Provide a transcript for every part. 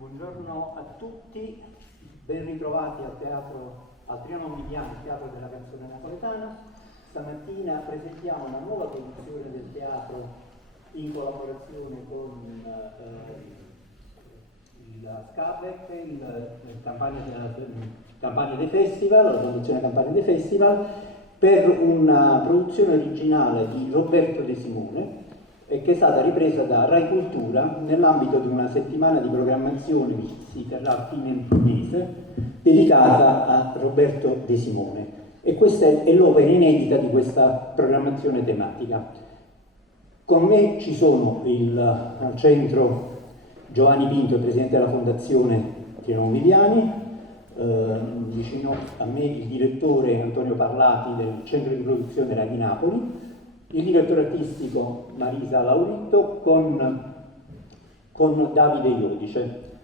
Buongiorno a tutti, ben ritrovati al Trianon Viviani, Teatro della Canzone Napoletana. Stamattina presentiamo una nuova produzione del teatro in collaborazione con la SCAPEC, Campania dei Festival, la produzione Campania dei Festival, per una produzione originale di Roberto De Simone, e che è stata ripresa da Rai Cultura nell'ambito di una settimana di programmazione che si terrà a fine mese dedicata a Roberto De Simone, e questa è l'opera inedita di questa programmazione tematica. Con me ci sono al centro Giovanni Pinto, il presidente della Fondazione Trianon Viviani, vicino a me il direttore Antonio Parlati del centro di produzione Rai di Napoli, il direttore artistico Marisa Laurito con Davide Iodice.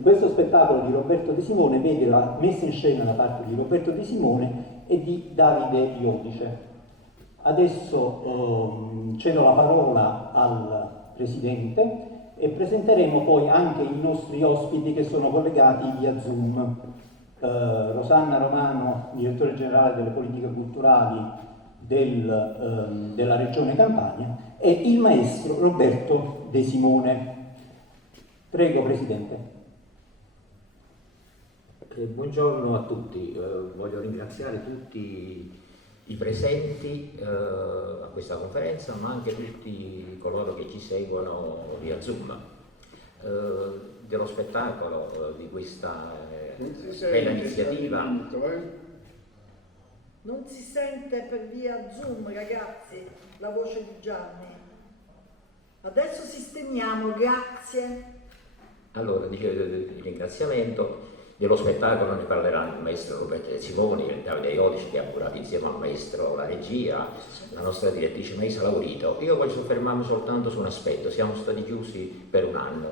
Questo spettacolo di Roberto De Simone vede la messa in scena da parte di Roberto De Simone e di Davide Iodice. Adesso cedo la parola al Presidente e presenteremo poi anche i nostri ospiti che sono collegati via Zoom. Rosanna Romano, direttore generale delle politiche culturali della Regione Campania, e il maestro Roberto De Simone. Prego, Presidente. Buongiorno a tutti, voglio ringraziare tutti i presenti a questa conferenza, ma anche tutti coloro che ci seguono via Zoom. Dello spettacolo di questa bella iniziativa. Non si sente per via Zoom, ragazzi, la voce di Gianni. Adesso sistemiamo, grazie. Allora, il ringraziamento dello spettacolo ne parlerà il maestro Roberto De Simone, il Davide Iodice, che ha curato insieme al maestro la regia, la nostra direttrice Marisa Laurito. Io voglio soffermarmi soltanto su un aspetto: siamo stati chiusi per un anno.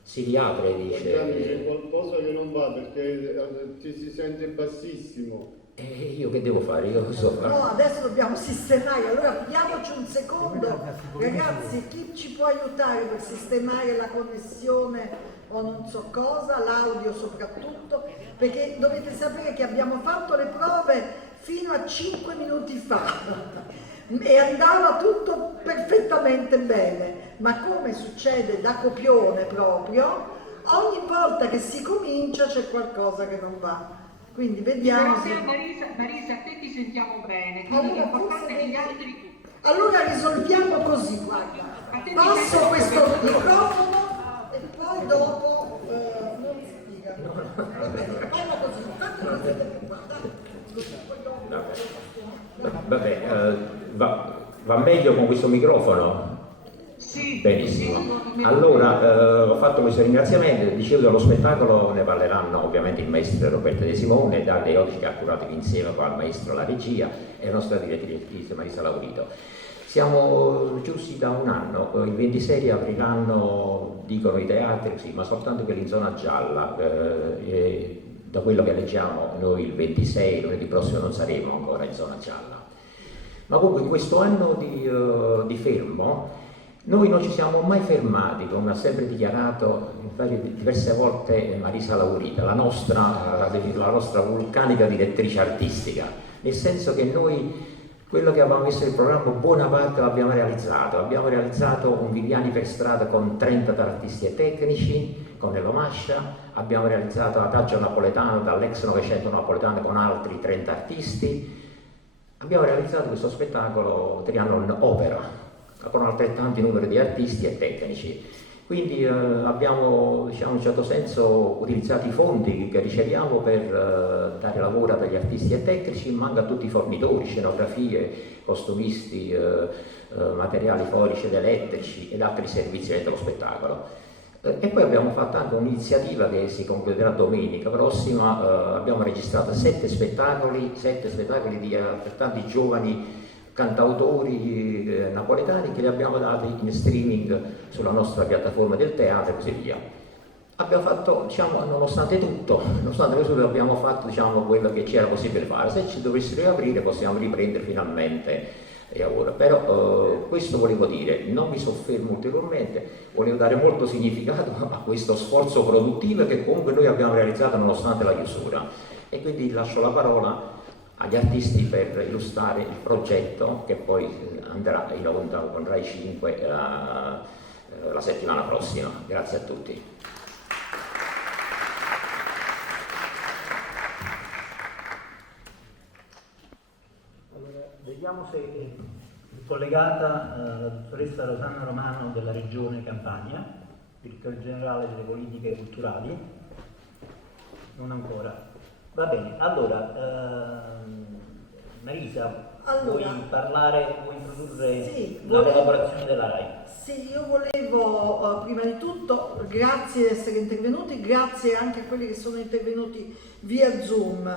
Si riapre, dice... C'è qualcosa che non va perché ci si sente bassissimo. Io che devo fare? Io cosa so fare? No, adesso dobbiamo sistemare, allora diamoci un secondo. Ragazzi, chi ci può aiutare per sistemare la connessione o non so cosa, l'audio soprattutto? Perché dovete sapere che abbiamo fatto le prove fino a 5 minuti fa e andava tutto perfettamente bene, ma come succede da copione proprio, ogni volta che si comincia c'è qualcosa che non va. Quindi vediamo. Però Marisa, a te ti sentiamo bene, quindi l'importante è gli altri. Allora risolviamo così, guarda. Passo questo microfono e poi dopo non spiega. Parla così, tanto non siete più qua. Vabbè, va meglio con questo microfono? Sì. Benissimo. Allora, ho fatto questo ringraziamento. Dicevo, dello spettacolo ne parleranno ovviamente il maestro Roberto De Simone, Davide Iodice, che ha curato insieme con il maestro la regia, e la nostra direttrice Marisa Laurito. Siamo chiusi da un anno, il 26 apriranno, dicono i teatri, sì, ma soltanto quelli in zona gialla. Da quello che leggiamo, noi il 26, lunedì prossimo, non saremo ancora in zona gialla. Ma comunque in questo anno di fermo noi non ci siamo mai fermati, come ha sempre dichiarato diverse volte Marisa Laurito, la nostra vulcanica direttrice artistica, nel senso che noi quello che avevamo messo nel programma buona parte l'abbiamo realizzato un Viviani per strada con 30 artisti e tecnici, con Nello Mascia, abbiamo realizzato Adagio napoletano dall'ex Novecento napoletano con altri 30 artisti, abbiamo realizzato questo spettacolo Trianon Opera con altrettanti numeri di artisti e tecnici. Quindi abbiamo, diciamo, in un certo senso utilizzato i fondi che riceviamo per dare lavoro agli artisti e tecnici, ma anche a tutti i fornitori, scenografie, costumisti, materiali forici ed elettrici ed altri servizi dello spettacolo. E poi abbiamo fatto anche un'iniziativa che si concluderà domenica prossima. Abbiamo registrato 7 spettacoli di altrettanti giovani cantautori napoletani che li abbiamo dati in streaming sulla nostra piattaforma del teatro e così via. Abbiamo fatto, diciamo, nonostante tutto abbiamo fatto, diciamo, quello che ci era possibile fare. Se ci dovessero riaprire possiamo riprendere finalmente e ora. Però questo volevo dire, non mi soffermo ulteriormente, volevo dare molto significato a questo sforzo produttivo che comunque noi abbiamo realizzato nonostante la chiusura, e quindi lascio la parola agli artisti per illustrare il progetto che poi andrà in onda con Rai 5 la settimana prossima. Grazie a tutti. Allora, vediamo se è collegata la dottoressa Rosanna Romano della Regione Campania, direttore generale delle politiche culturali. Non ancora. Va bene, allora Marisa, vuoi parlare, vuoi introdurre la collaborazione della RAI? Sì, io volevo prima di tutto, grazie di essere intervenuti, grazie anche a quelli che sono intervenuti via Zoom.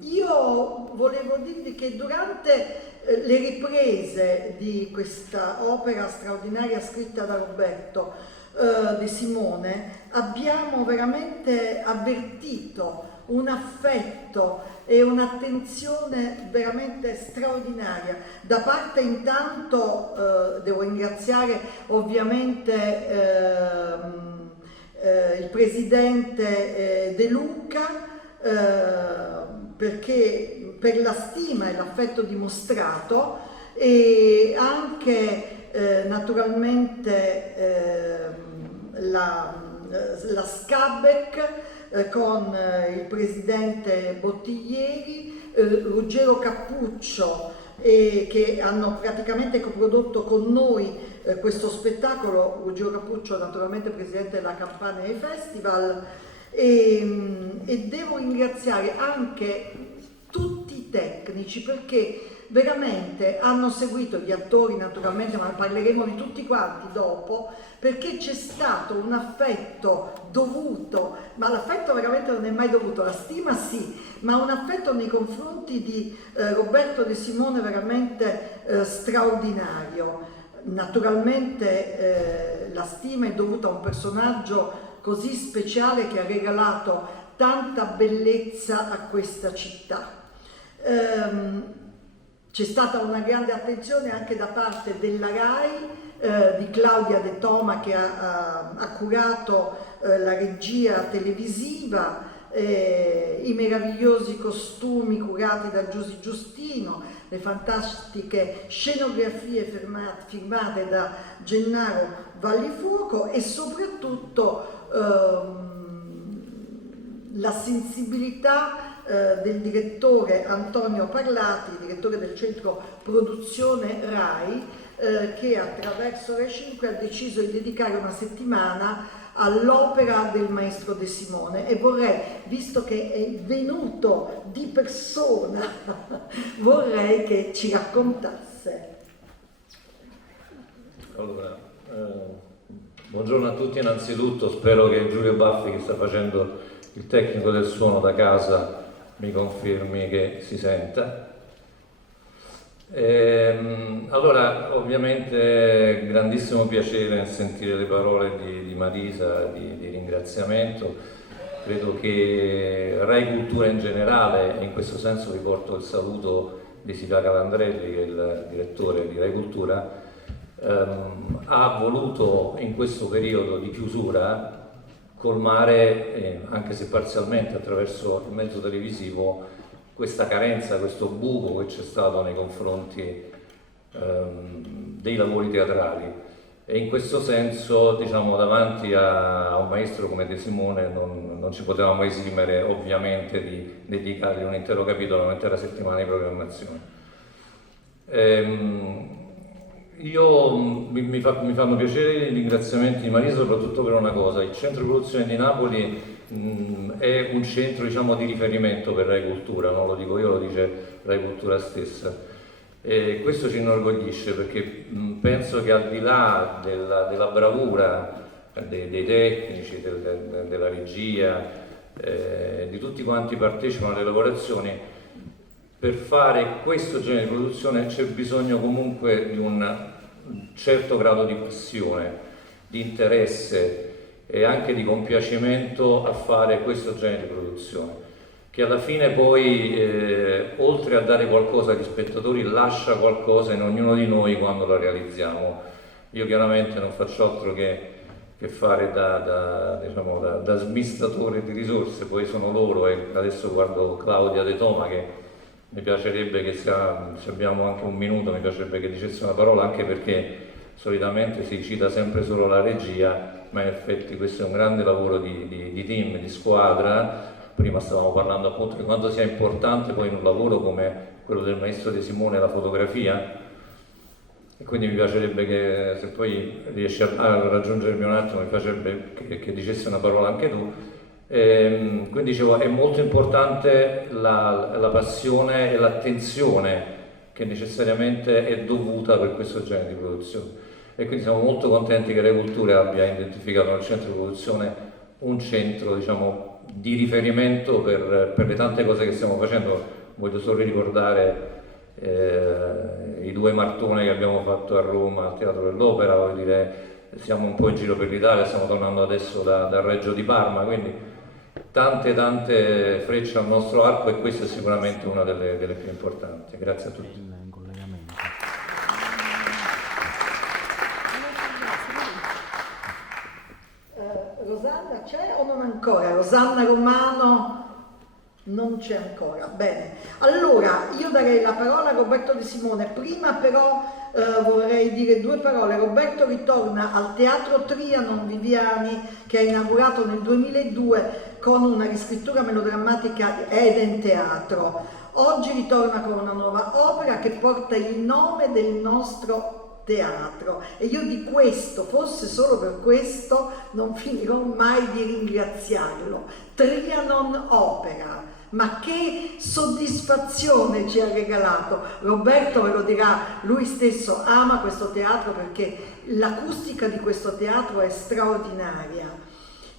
Io volevo dirvi che durante le riprese di questa opera straordinaria scritta da Roberto De Simone abbiamo veramente avvertito un affetto e un'attenzione veramente straordinaria da parte, intanto devo ringraziare ovviamente il presidente De Luca perché per la stima e l'affetto dimostrato, e anche naturalmente la Scabec con il presidente Bottiglieri, Ruggero Cappuccio, che hanno praticamente coprodotto con noi questo spettacolo. Ruggero Cappuccio naturalmente presidente della Campania Festival, e devo ringraziare anche tutti i tecnici perché veramente hanno seguito gli attori, naturalmente, ma parleremo di tutti quanti dopo, perché c'è stato un affetto dovuto, ma l'affetto veramente non è mai dovuto, la stima sì, ma un affetto nei confronti di Roberto De Simone veramente straordinario. Naturalmente la stima è dovuta a un personaggio così speciale che ha regalato tanta bellezza a questa città. C'è stata una grande attenzione anche da parte della RAI, di Claudia De Toma, che ha curato la regia televisiva, i meravigliosi costumi curati da Giusy Giustino, le fantastiche scenografie firmate da Gennaro Vallifuoco e soprattutto la sensibilità del direttore Antonio Parlati, direttore del centro produzione RAI, che attraverso Rai 5 ha deciso di dedicare una settimana all'opera del maestro De Simone, e vorrei, visto che è venuto di persona, vorrei che ci raccontasse. Allora, buongiorno a tutti innanzitutto, spero che Giulio Baffi, che sta facendo il tecnico del suono da casa, mi confermi che si senta. Allora, ovviamente grandissimo piacere sentire le parole di Marisa, di ringraziamento. Credo che Rai Cultura in generale, e in questo senso vi porto il saluto di Silvia Calandrelli, che è il direttore di Rai Cultura, ha voluto in questo periodo di chiusura colmare, anche se parzialmente attraverso il mezzo televisivo, questa carenza, questo buco che c'è stato nei confronti dei lavori teatrali, e in questo senso, diciamo, davanti a un maestro come De Simone non ci potevamo esimere ovviamente di dedicargli un intero capitolo, un'intera settimana di programmazione. Mi fanno piacere i ringraziamenti di Marisa soprattutto per una cosa: il centro produzione di Napoli è un centro, diciamo, di riferimento per Rai Cultura, non lo dico io, lo dice Rai Cultura stessa, e questo ci inorgoglisce perché penso che al di là della bravura dei tecnici, della regia, di tutti quanti partecipano alle lavorazioni, per fare questo genere di produzione c'è bisogno comunque di un certo grado di passione, di interesse e anche di compiacimento a fare questo genere di produzione. che alla fine poi, oltre a dare qualcosa agli spettatori, lascia qualcosa in ognuno di noi quando la realizziamo. Io chiaramente non faccio altro che fare da smistatore di risorse, poi sono loro, e adesso guardo Claudia De Toma che mi piacerebbe che, se abbiamo anche un minuto, mi piacerebbe che dicesse una parola, anche perché solitamente si cita sempre solo la regia, ma in effetti questo è un grande lavoro di team, di squadra. Prima stavamo parlando appunto di quanto sia importante poi in un lavoro come quello del maestro De Simone la fotografia, e quindi mi piacerebbe che, se poi riesci a raggiungermi un attimo, mi piacerebbe che dicessi una parola anche tu. Quindi dicevo, è molto importante la passione e l'attenzione che necessariamente è dovuta per questo genere di produzione, e quindi siamo molto contenti che Rai Cultura abbia identificato nel centro di produzione un centro, diciamo, di riferimento per le tante cose che stiamo facendo. Voglio solo ricordare i 2 maratone che abbiamo fatto a Roma al Teatro dell'Opera, voglio dire, siamo un po' in giro per l'Italia, stiamo tornando adesso da Reggio di Parma, quindi tante frecce al nostro arco, e questa è sicuramente una delle più importanti. Grazie a tutti. Rosanna c'è o non ancora? Rosanna Romano non c'è ancora. Bene, allora io darei la parola a Roberto De Simone. Prima però vorrei dire 2 parole. Roberto ritorna al Teatro Trianon Viviani, che ha inaugurato nel 2002 con una riscrittura melodrammatica Eden Teatro. Oggi ritorna con una nuova opera che porta il nome del nostro teatro, e io di questo, forse solo per questo, non finirò mai di ringraziarlo. Trianon Opera, ma che soddisfazione ci ha regalato. Roberto ve lo dirà, lui stesso ama questo teatro perché l'acustica di questo teatro è straordinaria.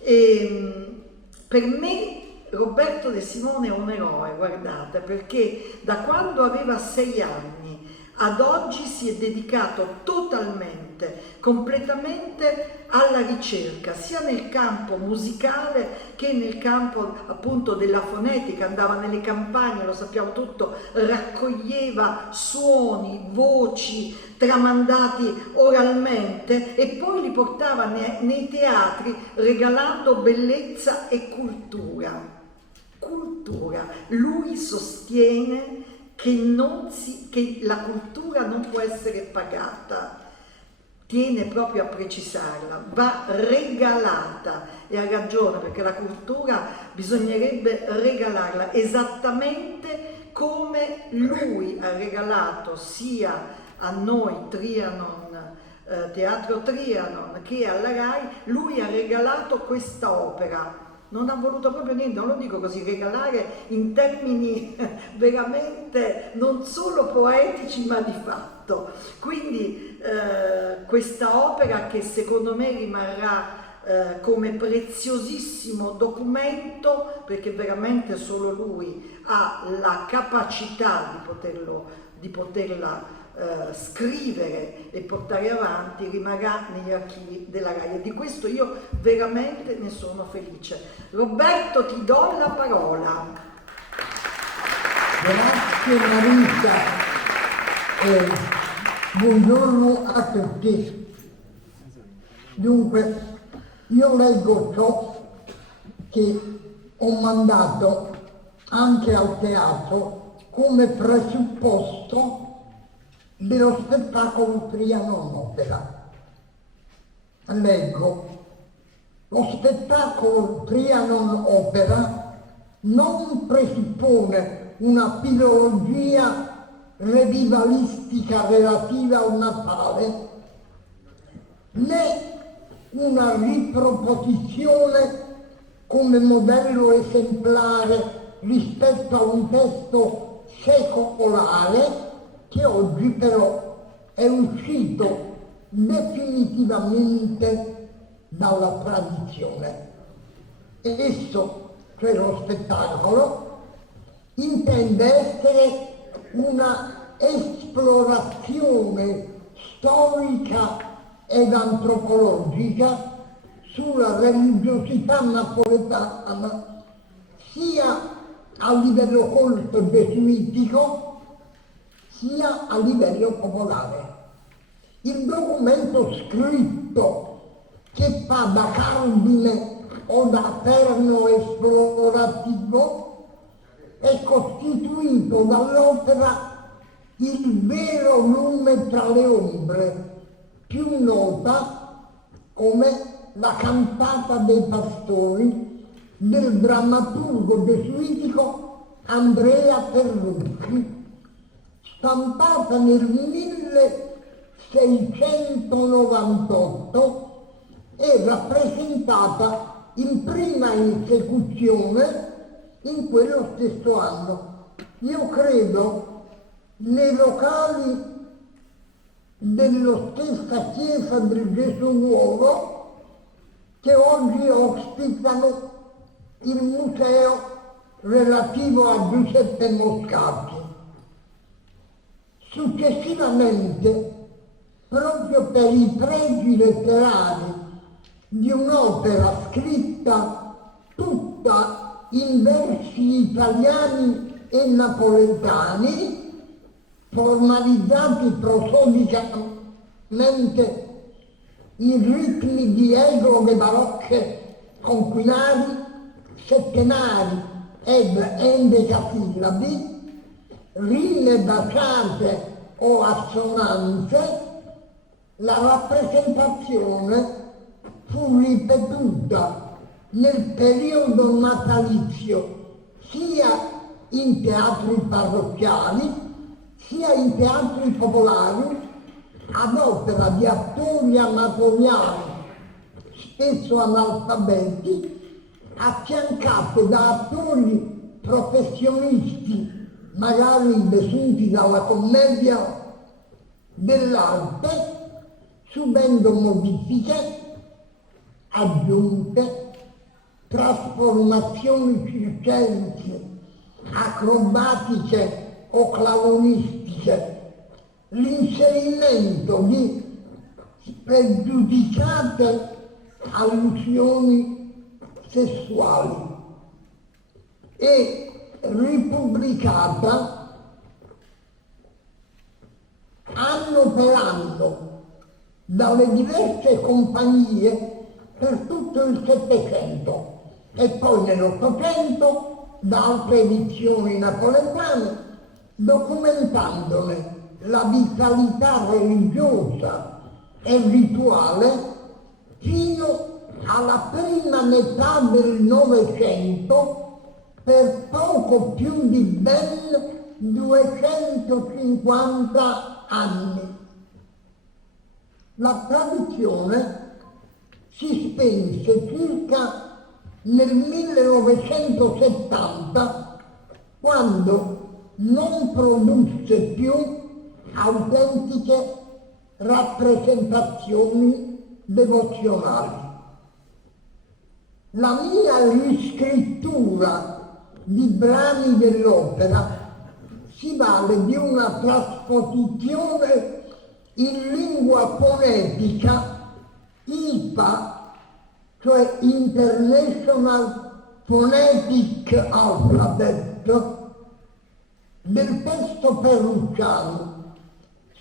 E per me Roberto De Simone è un eroe, guardate, perché da quando aveva 6 anni ad oggi si è dedicato totalmente, completamente alla ricerca, sia nel campo musicale che nel campo appunto della fonetica. Andava nelle campagne, lo sappiamo tutto, raccoglieva suoni, voci tramandati oralmente e poi li portava nei teatri regalando bellezza e cultura. Lui sostiene che la cultura non può essere pagata, tiene proprio a precisarla, va regalata, e ha ragione, perché la cultura bisognerebbe regalarla esattamente come lui ha regalato sia a noi Teatro Trianon che alla Rai. Lui ha regalato questa opera. Non ha voluto proprio niente, non lo dico così, regalare in termini veramente non solo poetici ma di fatto. Quindi questa opera, che secondo me rimarrà come preziosissimo documento, perché veramente solo lui ha la capacità di poterla scrivere e portare avanti, rimarrà negli archivi della Rai, e di questo io veramente ne sono felice. Roberto, ti do la parola. Grazie Marisa, buongiorno a tutti. Dunque, io leggo ciò che ho mandato anche al teatro come presupposto dello spettacolo Trianon Opera. Leggo: lo spettacolo Trianon Opera non presuppone una filologia revivalistica relativa al Natale, né una riproposizione come modello esemplare rispetto a un testo secolare che oggi però è uscito definitivamente dalla tradizione. Esso, cioè lo spettacolo, intende essere una esplorazione storica ed antropologica sulla religiosità napoletana, sia a livello colto gesuitico sia a livello popolare. Il documento scritto che fa da cardine o da perno esplorativo è costituito dall'opera Il vero lume tra le ombre, più nota come La cantata dei pastori del drammaturgo gesuitico Andrea Ferrucci, stampata nel 1698 e rappresentata in prima esecuzione in quello stesso anno. Io credo nei locali dello stessa chiesa del Gesù Nuovo che oggi ospitano il museo relativo a Giuseppe Moscati. Successivamente, proprio per i pregi letterari di un'opera scritta tutta in versi italiani e napoletani, formalizzati prosodicamente in ritmi di egloghe barocche conquinari, settenari ed endecasillabi, rime baciate o assonanze, la rappresentazione fu ripetuta nel periodo natalizio sia in teatri parrocchiali sia in teatri popolari ad opera di attori amatoriali, spesso analfabeti, affiancate da attori professionisti, magari desunti dalla commedia dell'arte, subendo modifiche, aggiunte, trasformazioni circensi, acrobatiche o clownistiche, l'inserimento di spregiudicate allusioni sessuali e ripubblicata anno per anno dalle diverse compagnie per tutto il Settecento e poi nell'Ottocento da altre edizioni napoletane, documentandone la vitalità religiosa e rituale fino alla prima metà del Novecento per poco più di ben 250 anni. La tradizione si spense circa nel 1970, quando non produsse più autentiche rappresentazioni devozionali. La mia riscrittura di brani dell'opera si vale di una trasposizione in lingua fonetica IPA, cioè International Phonetic Alphabet, del testo perrucciano,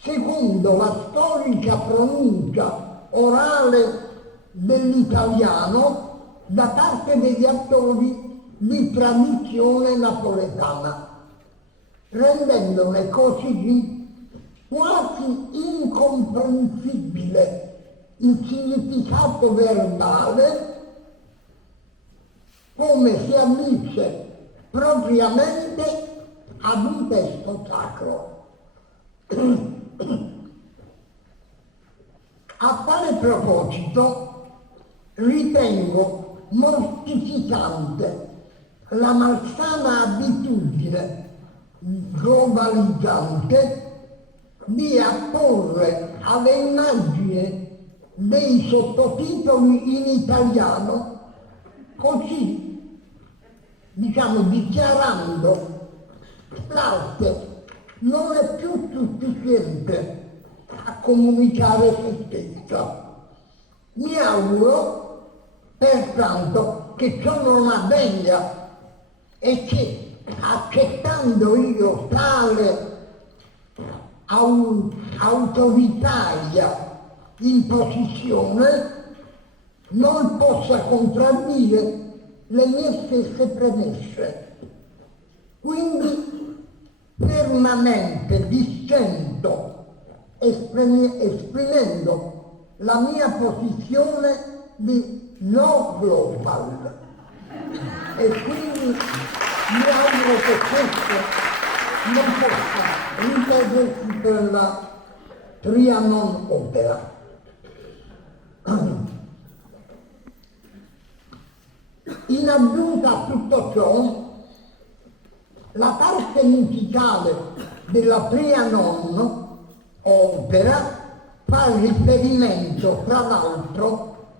secondo la storica pronuncia orale dell'italiano da parte degli attori di tradizione napoletana, rendendone così quasi incomprensibile il significato verbale, come si addice propriamente ad un testo sacro. A tale proposito ritengo mortificante la malsana abitudine globalizzante di apporre alle immagini dei sottotitoli in italiano così, dichiarando che l'arte non è più sufficiente a comunicare se stessa. Mi auguro pertanto che ciò non avvenga e che accettando io tale autoritaria imposizione, non possa contraddire le mie stesse premesse. Quindi fermamente dissento, esprimendo la mia posizione di no global. E quindi mi auguro che questo non possa ripetersi per la Trianon Opera. In aggiunta a tutto ciò, la parte musicale della Trianon Opera fa riferimento, tra l'altro,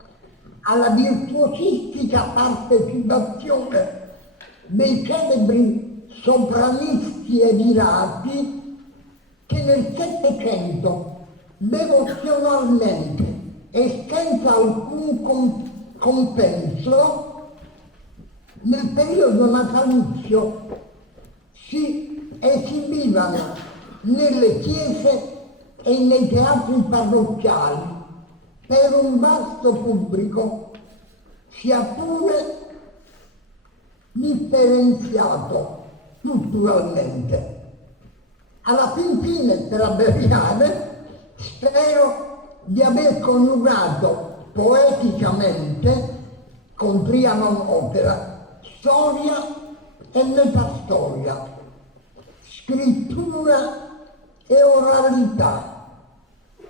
alla virtuosistica partecipazione dei celebri sopranisti e lirati che nel Settecento devozionalmente e senza alcun compenso nel periodo natalizio si esibivano nelle chiese e nei teatri parrocchiali per un vasto pubblico, sia pure differenziato culturalmente. Alla fine, per abbreviare, spero di aver coniugato poeticamente con Trianon Opera storia e metastoria, scrittura e oralità,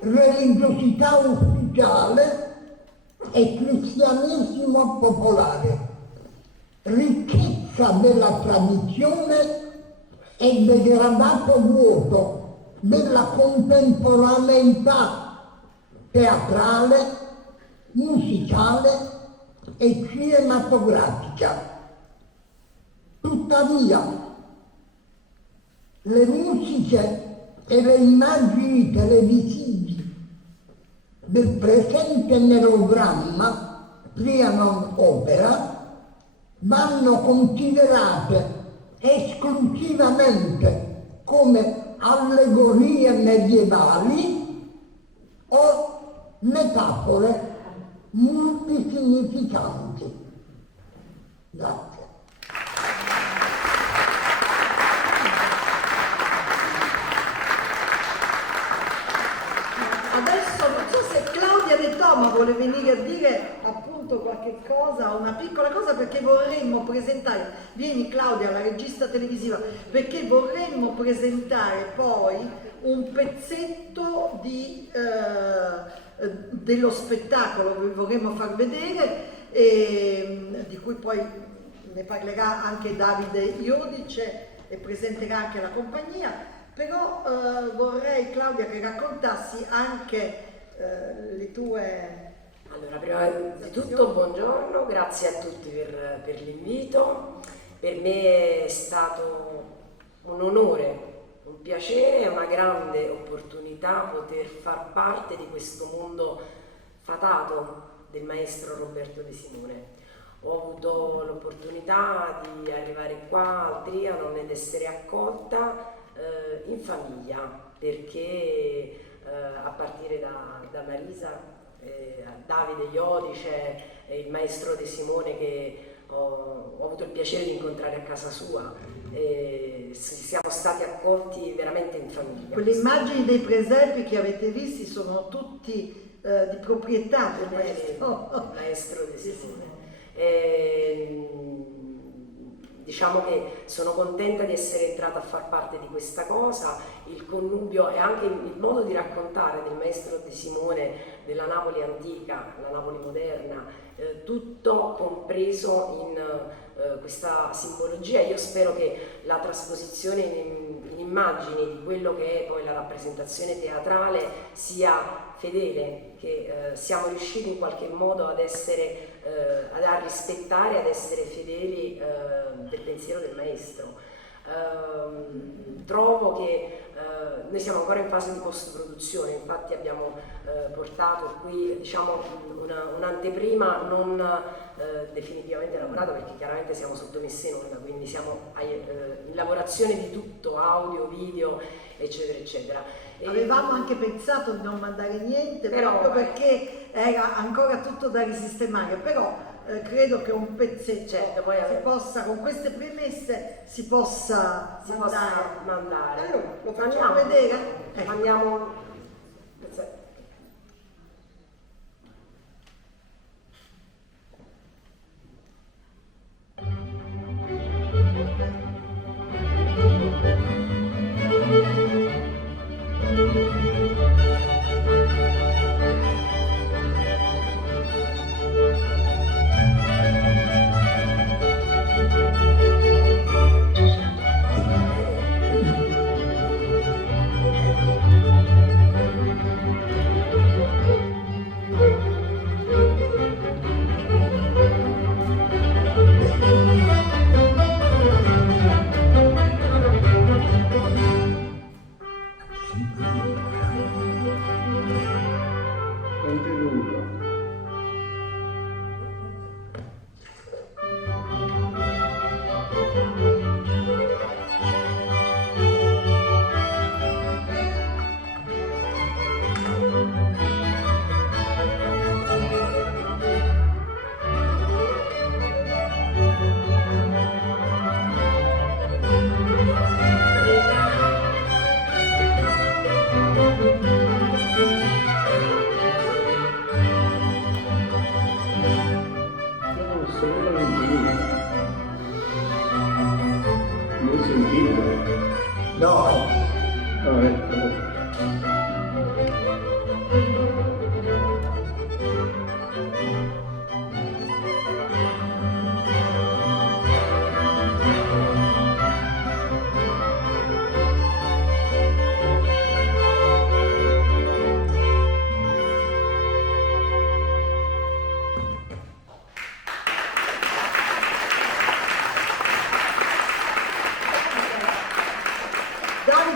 religiosità ufficiale e cristianesimo popolare, ricchezza della tradizione e degradato vuoto della contemporaneità teatrale, musicale e cinematografica. Tuttavia, le musiche e le immagini televisive del presente melodramma Trianon Opera vanno considerate esclusivamente come allegorie medievali o metafore multisignificanti. Grazie. Adesso non so se Claudia De Toma vuole venire a dire appunto qualche cosa, una piccola cosa, perché vorremmo presentare, vieni Claudia, la regista televisiva, perché vorremmo presentare poi un pezzetto dello spettacolo che vorremmo far vedere, di cui poi ne parlerà anche Davide Iodice e presenterà anche la compagnia. Però vorrei, Claudia, che raccontassi anche le tue... Allora, prima di tutto buongiorno, grazie a tutti per l'invito. Per me è stato un onore, un piacere e una grande opportunità poter far parte di questo mondo fatato del maestro Roberto De Simone. Ho avuto l'opportunità di arrivare qua al Trianon ed essere accolta in famiglia, perché a partire da Marisa, Davide Iodice e il maestro De Simone che ho avuto il piacere di incontrare a casa sua, siamo stati accolti veramente in famiglia. Quelle immagini dei presepi che avete visti sono tutti di proprietà del maestro De Simone. Diciamo che sono contenta di essere entrata a far parte di questa cosa, il connubio e anche il modo di raccontare del maestro De Simone, della Napoli antica, la Napoli moderna, tutto compreso in questa simbologia. Io spero che la trasposizione in immagini di quello che è poi la rappresentazione teatrale sia fedele, che siamo riusciti in qualche modo ad essere, a rispettare, ad essere fedeli del pensiero del maestro. Trovo che noi siamo ancora in fase di post-produzione, infatti abbiamo portato qui diciamo un'anteprima non definitivamente elaborata perché chiaramente siamo sottomessi in onda, quindi siamo in lavorazione di tutto, audio, video, eccetera, eccetera. Avevamo anche pensato di non mandare niente, proprio perché era ancora tutto da risistemare, però credo che un pezzetto poi si possa, con queste premesse si possa mandare. Allora, lo facciamo vedere? Andiamo.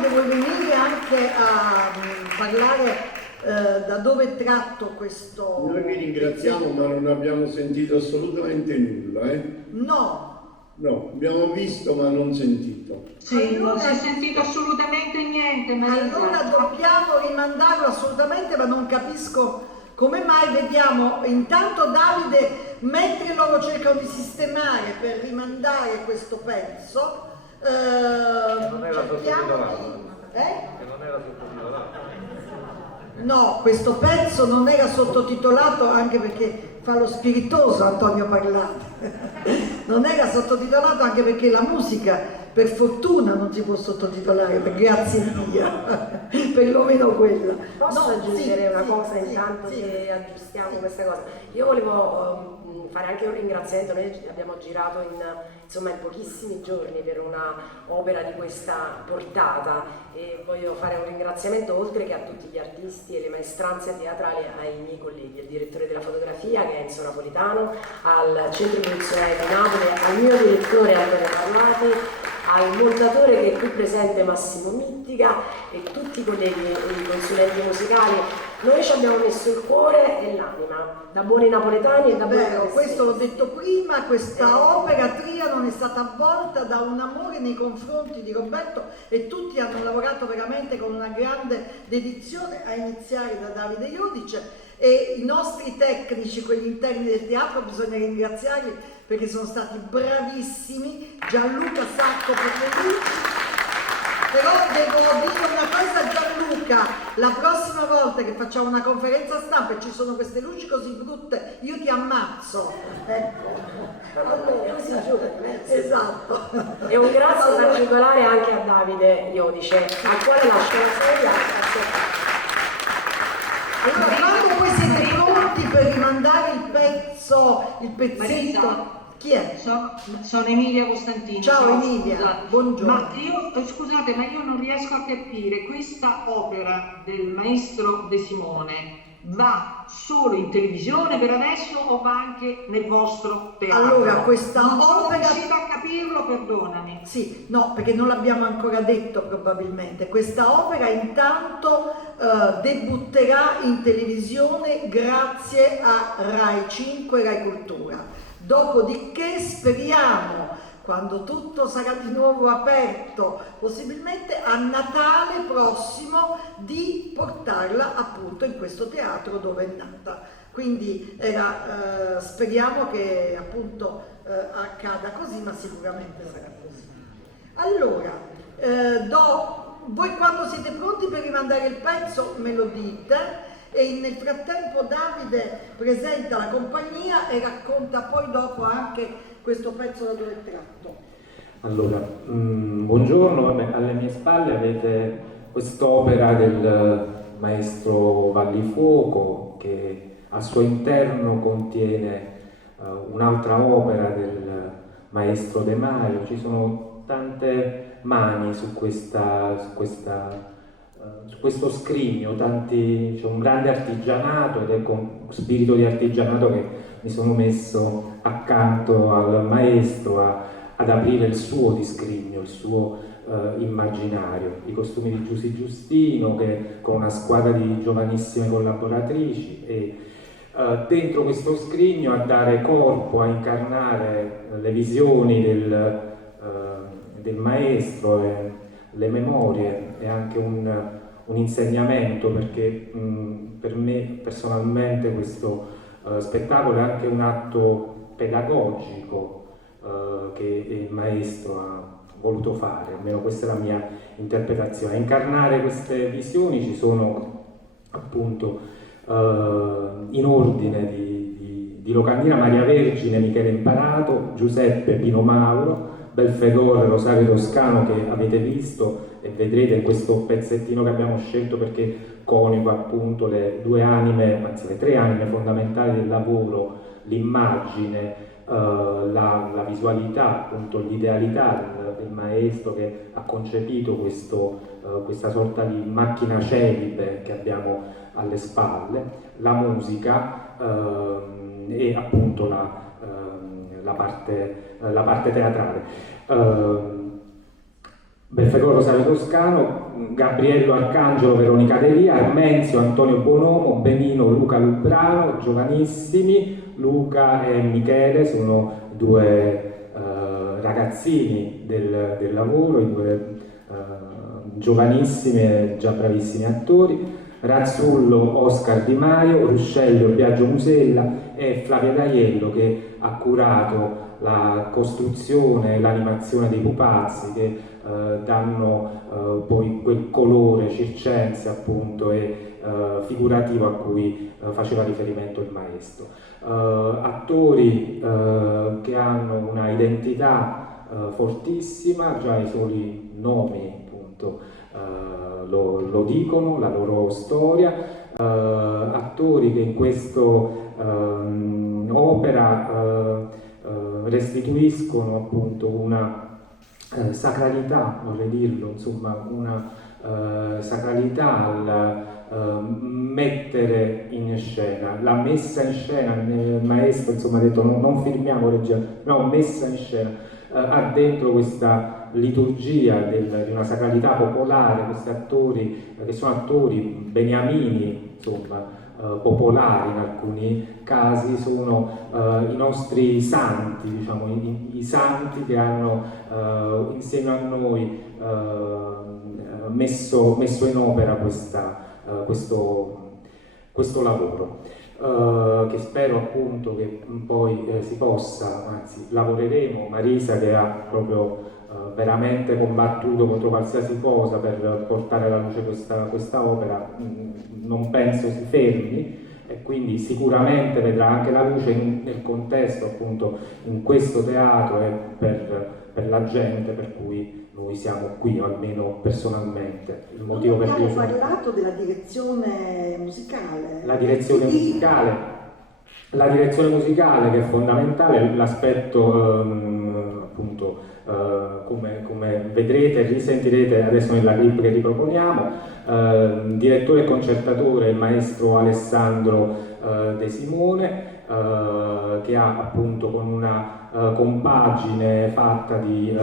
Vuoi venire anche a parlare da dove è tratto questo... Noi vi ringraziamo ma non abbiamo sentito assolutamente nulla, No, abbiamo visto ma non sentito. Sì, non si è sentito assolutamente niente, Marisa. Allora dobbiamo rimandarlo assolutamente, ma non capisco come mai. Vediamo intanto Davide, mentre loro cercano di sistemare per rimandare questo pezzo, non era sottotitolato. Che non era sottotitolato. No, questo pezzo non era sottotitolato, anche perché fa lo spiritoso Antonio Parlate. Non era sottotitolato anche perché la musica, per fortuna, non si può sottotitolare, per grazie di Dio, perlomeno quella. Posso aggiungere una cosa intanto che aggiustiamo questa cosa? Io volevo fare anche un ringraziamento. Noi abbiamo girato in pochissimi giorni per una opera di questa portata e voglio fare un ringraziamento oltre che a tutti gli artisti e le maestranze teatrali ai miei colleghi, al direttore della fotografia che è Enzo Napolitano, al centro produzionale di Napoli, al mio direttore Antonio Parlati, al montatore che è qui presente Massimo Mittica e tutti i colleghi e i consulenti musicali. Noi ci abbiamo messo il cuore e l'anima, da buoni napoletani e da buoni napoletani. Questo l'ho detto prima, questa opera Trianon è stata avvolta da un amore nei confronti di Roberto e tutti hanno lavorato veramente con una grande dedizione, a iniziare da Davide Iudice, e i nostri tecnici, quelli interni del teatro, bisogna ringraziarli perché sono stati bravissimi, Gianluca Sacco per le luci. Però devo dire una cosa, Gianluca, la prossima volta che facciamo una conferenza stampa e ci sono queste luci così brutte, io ti ammazzo. Ecco. Allora, esatto. E un grazie particolare anche a Davide Iudice, al quale lascio la storia. Allora, quando voi siete pronti per rimandare il pezzetto, Marisa, chi è? Sono Emilia Costantini. Ciao Emilia, buongiorno. Ma io non riesco a capire questa opera del maestro De Simone, va solo in televisione per adesso o va anche nel vostro teatro? Allora, questa non opera... Non riuscito a capirlo, perdonami. Sì, no, perché non l'abbiamo ancora detto probabilmente. Questa opera intanto debutterà in televisione grazie a Rai 5 e Rai Cultura. Dopodiché speriamo, quando tutto sarà di nuovo aperto, possibilmente a Natale prossimo, di portarla appunto in questo teatro dove è nata. Quindi speriamo che appunto accada così, ma sicuramente sarà così. Allora, voi quando siete pronti per rimandare il pezzo me lo dite, e nel frattempo Davide presenta la compagnia e racconta poi dopo anche questo pezzo da dove è tratto. Allora, buongiorno, vabbè, alle mie spalle avete quest'opera del maestro Vallifuoco che al suo interno contiene un'altra opera del maestro De Maio. Ci sono tante mani su questo scrigno, c'è un grande artigianato, ed è con spirito di artigianato che mi sono messo accanto al maestro ad aprire il suo di scrigno, il suo immaginario. I costumi di Giusy Giustino, che con una squadra di giovanissime collaboratrici, e dentro questo scrigno a dare corpo, a incarnare le visioni del maestro, e le memorie, e anche un insegnamento, perché per me personalmente questo spettacolo è anche un atto pedagogico che il maestro ha voluto fare, almeno questa è la mia interpretazione. A incarnare queste visioni ci sono appunto in ordine di locandina Maria Vergine, Michele Imparato, Giuseppe Pino Mauro, Belfegor, Rosario Toscano, che avete visto e vedrete in questo pezzettino che abbiamo scelto, perché coniuga appunto le due anime, anzi le tre anime fondamentali del lavoro, l'immagine, la visualità, appunto l'idealità del maestro che ha concepito questa sorta di macchina celibe che abbiamo alle spalle, la musica e appunto la parte teatrale. Belfegor, Rosario Toscano, Gabriello Arcangelo, Veronica Delia, Armenzio, Antonio Bonomo, Benino, Luca Lubrano, giovanissimi, Luca e Michele sono due ragazzini del lavoro, i due giovanissimi e già bravissimi attori, Razzullo, Oscar Di Maio, Ruscello, Biagio Musella e Flavia D'Aiello, che ha curato la costruzione e l'animazione dei pupazzi che danno poi quel colore circense appunto e figurativo a cui faceva riferimento il maestro. Attori che hanno una identità fortissima, già i soli nomi appunto lo dicono, la loro storia, attori che in questa opera restituiscono appunto una sacralità, vorrei dirlo, insomma, una sacralità al mettere in scena, la messa in scena. Il maestro insomma ha detto non filmiamo regia, no, messa in scena, ha dentro questa liturgia di una sacralità popolare. Questi attori che sono attori beniamini, insomma, popolari in alcuni casi, sono i nostri santi, diciamo, i santi che hanno insieme a noi messo in opera questo lavoro, che spero appunto che poi si possa, anzi lavoreremo, Marisa che ha proprio veramente combattuto contro qualsiasi cosa per portare alla luce questa opera, non penso si fermi, e quindi sicuramente vedrà anche la luce nel contesto appunto in questo teatro e per la gente per cui noi siamo qui, o almeno personalmente. Il motivo per cui abbiamo parlato della direzione musicale. La direzione musicale La direzione musicale, che è fondamentale, l'aspetto appunto come vedrete e risentirete adesso nella clip che riproponiamo. Direttore e concertatore il maestro Alessandro De Simone, che ha appunto con una compagine fatta di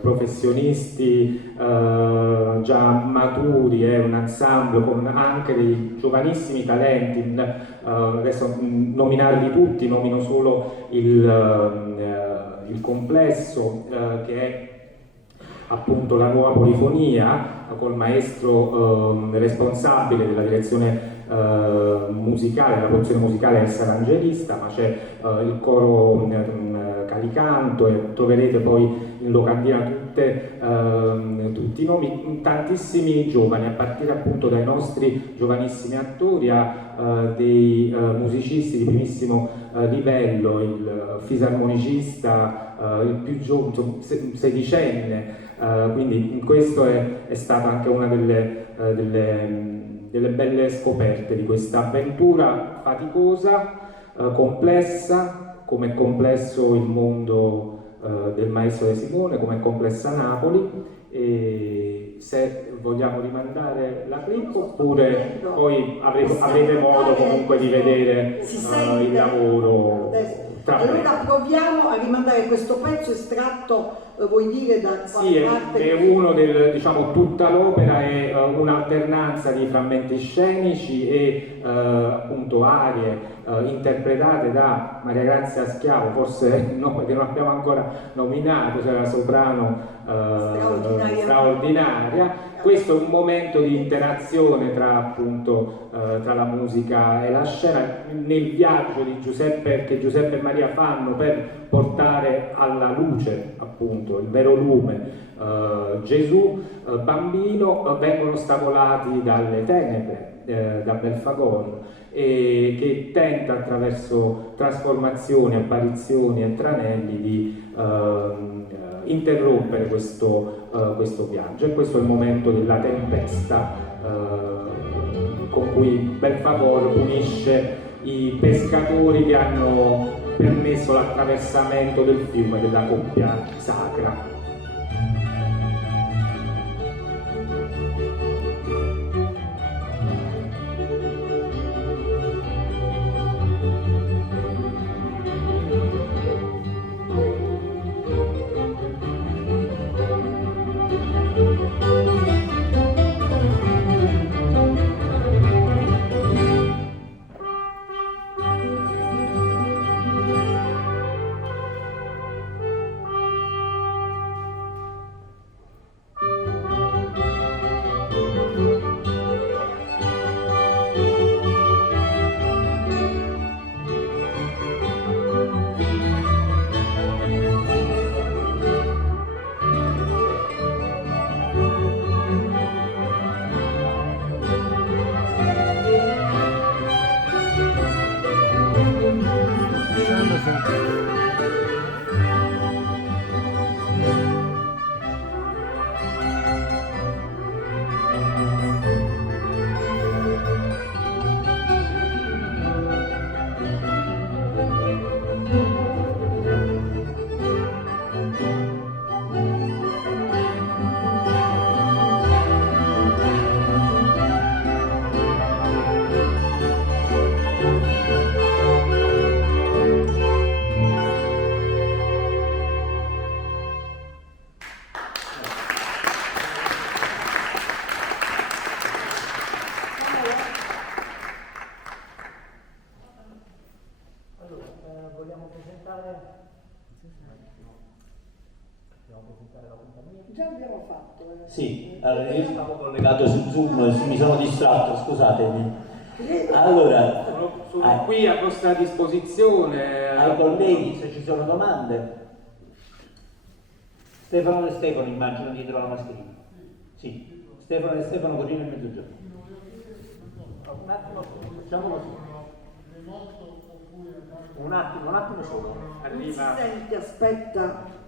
professionisti già maturi e un ensemble con anche dei giovanissimi talenti. Adesso nominarli tutti, nomino solo il complesso che è appunto la nuova polifonia, col maestro responsabile della direzione musicale, della produzione musicale, il sarangerista, ma c'è il coro Calicanto, e troverete poi in locandina tutti i nomi, tantissimi giovani, a partire appunto dai nostri giovanissimi attori a dei musicisti di primissimo livello, il fisarmonicista, il più giovane, sedicenne. Quindi questo è stata anche una delle belle scoperte di questa avventura faticosa, complessa, come è complesso il mondo del maestro De Simone, come è complessa Napoli. E se vogliamo rimandare la clip, oppure poi avrete modo comunque di vedere il lavoro. Allora proviamo a rimandare questo pezzo estratto, vuoi dire da quale parte? È uno diciamo, tutta l'opera è un'alternanza di frammenti scenici e appunto arie interpretate da Maria Grazia Schiavo, forse il nome che non abbiamo ancora nominato, cioè la soprano straordinaria. Questo è un momento di interazione tra appunto tra la musica e la scena, nel viaggio di Giuseppe, che Giuseppe e Maria fanno per portare alla luce appunto il vero lume, Gesù bambino, vengono ostacolati dalle tenebre, da Belfagor, e che tenta attraverso trasformazioni, apparizioni e tranelli di interrompere questo viaggio. E questo è il momento della tempesta con cui Belfagor punisce i pescatori che hanno permesso l'attraversamento del fiume della coppia sacra. Già abbiamo fatto. Sì, allora io stavo collegato su Zoom, mi sono distratto, scusatemi. Allora, sono qui a vostra disposizione. Ai colleghi, se ci sono domande. Stefano e Stefano, immagino, dietro la mascherina. Sì, Stefano e Stefano, Corino e Mezzogiorno. Un attimo, facciamo così. Un attimo solo. Arriva. Senti, aspetta.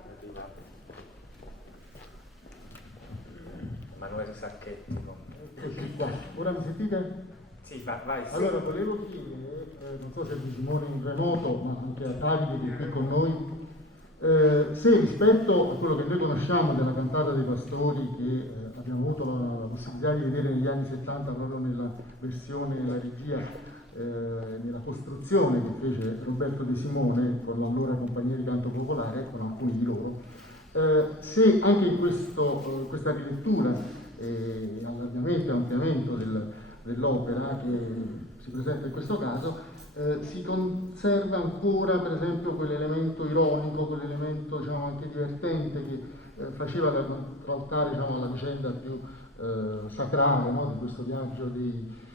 Emanuele Sacchetti. Ora mi sentite? Sì, vai. Sì. Allora, volevo chiedere, non so se è Simone in remoto, ma anche a Davide che è qui con noi, se rispetto a quello che noi conosciamo della cantata dei pastori, che abbiamo avuto la possibilità di vedere negli anni 70 proprio nella versione, nella regia, nella costruzione che fece Roberto De Simone con l'allora Compagnia di Canto Popolare, con alcuni di loro, se anche in questa rilettura allargamento e ampliamento dell'opera che si presenta in questo caso, si conserva ancora per esempio quell'elemento ironico, quell'elemento diciamo, anche divertente che faceva trattare diciamo, la vicenda più sacrale, no? Di questo viaggio di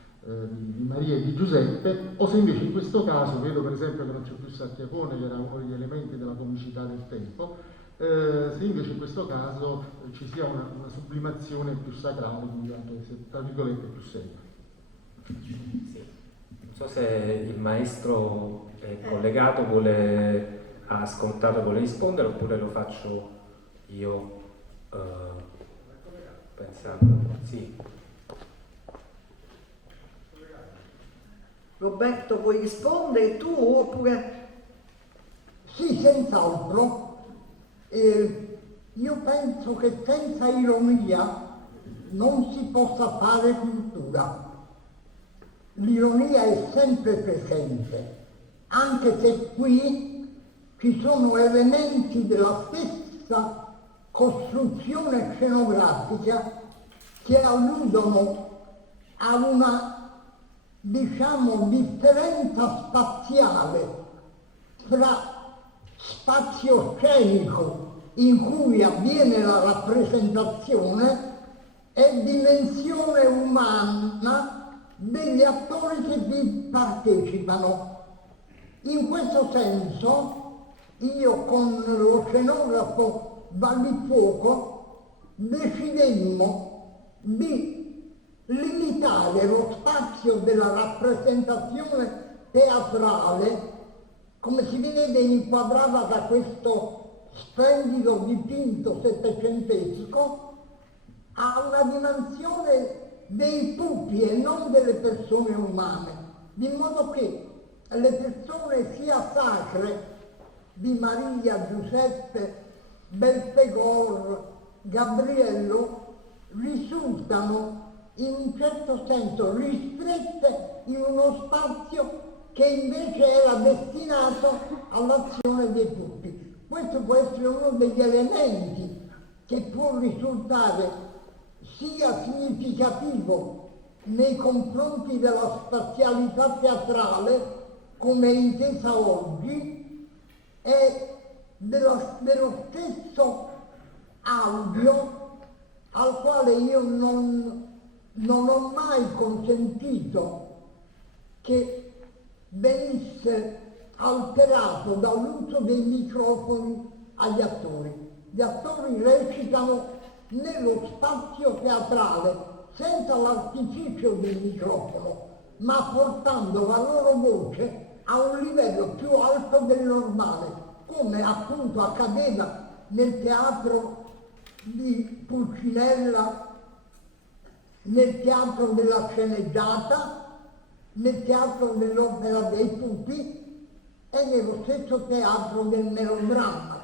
Maria e di Giuseppe, o se invece in questo caso, vedo per esempio che non c'è più Sattiapone, che era uno degli elementi della comicità del tempo, se invece in questo caso ci sia una sublimazione più sacrale, quindi anche tra virgolette più seria. Sì. Non so se il maestro è collegato, ha ascoltato, vuole rispondere, oppure lo faccio io pensando. Sì. Roberto, vuoi rispondere tu oppure? Sì, senz'altro. Io penso che senza ironia non si possa fare cultura. L'ironia è sempre presente, anche se qui ci sono elementi della stessa costruzione scenografica che alludono a una, diciamo, differenza spaziale fra spazio scenico in cui avviene la rappresentazione e dimensione umana degli attori che vi partecipano. In questo senso io con lo scenografo Vallifuoco decidemmo di limitare lo spazio della rappresentazione teatrale, come si vede inquadrata da questo splendido dipinto settecentesco, a una dimensione dei pupi e non delle persone umane, di modo che le persone sia sacre di Maria, Giuseppe, Belfegor, Gabriello risultano in un certo senso ristrette in uno spazio che invece era destinato all'azione dei pupi. Questo può essere uno degli elementi che può risultare sia significativo nei confronti della spazialità teatrale come intesa oggi e dello stesso audio al quale io non ho mai consentito che venisse alterato dall'uso dei microfoni agli attori. Gli attori recitano nello spazio teatrale senza l'artificio del microfono, ma portando la loro voce a un livello più alto del normale, come appunto accadeva nel teatro di Pulcinella, nel teatro della sceneggiata, nel teatro dell'opera dei pupi e nello stesso teatro del melodramma.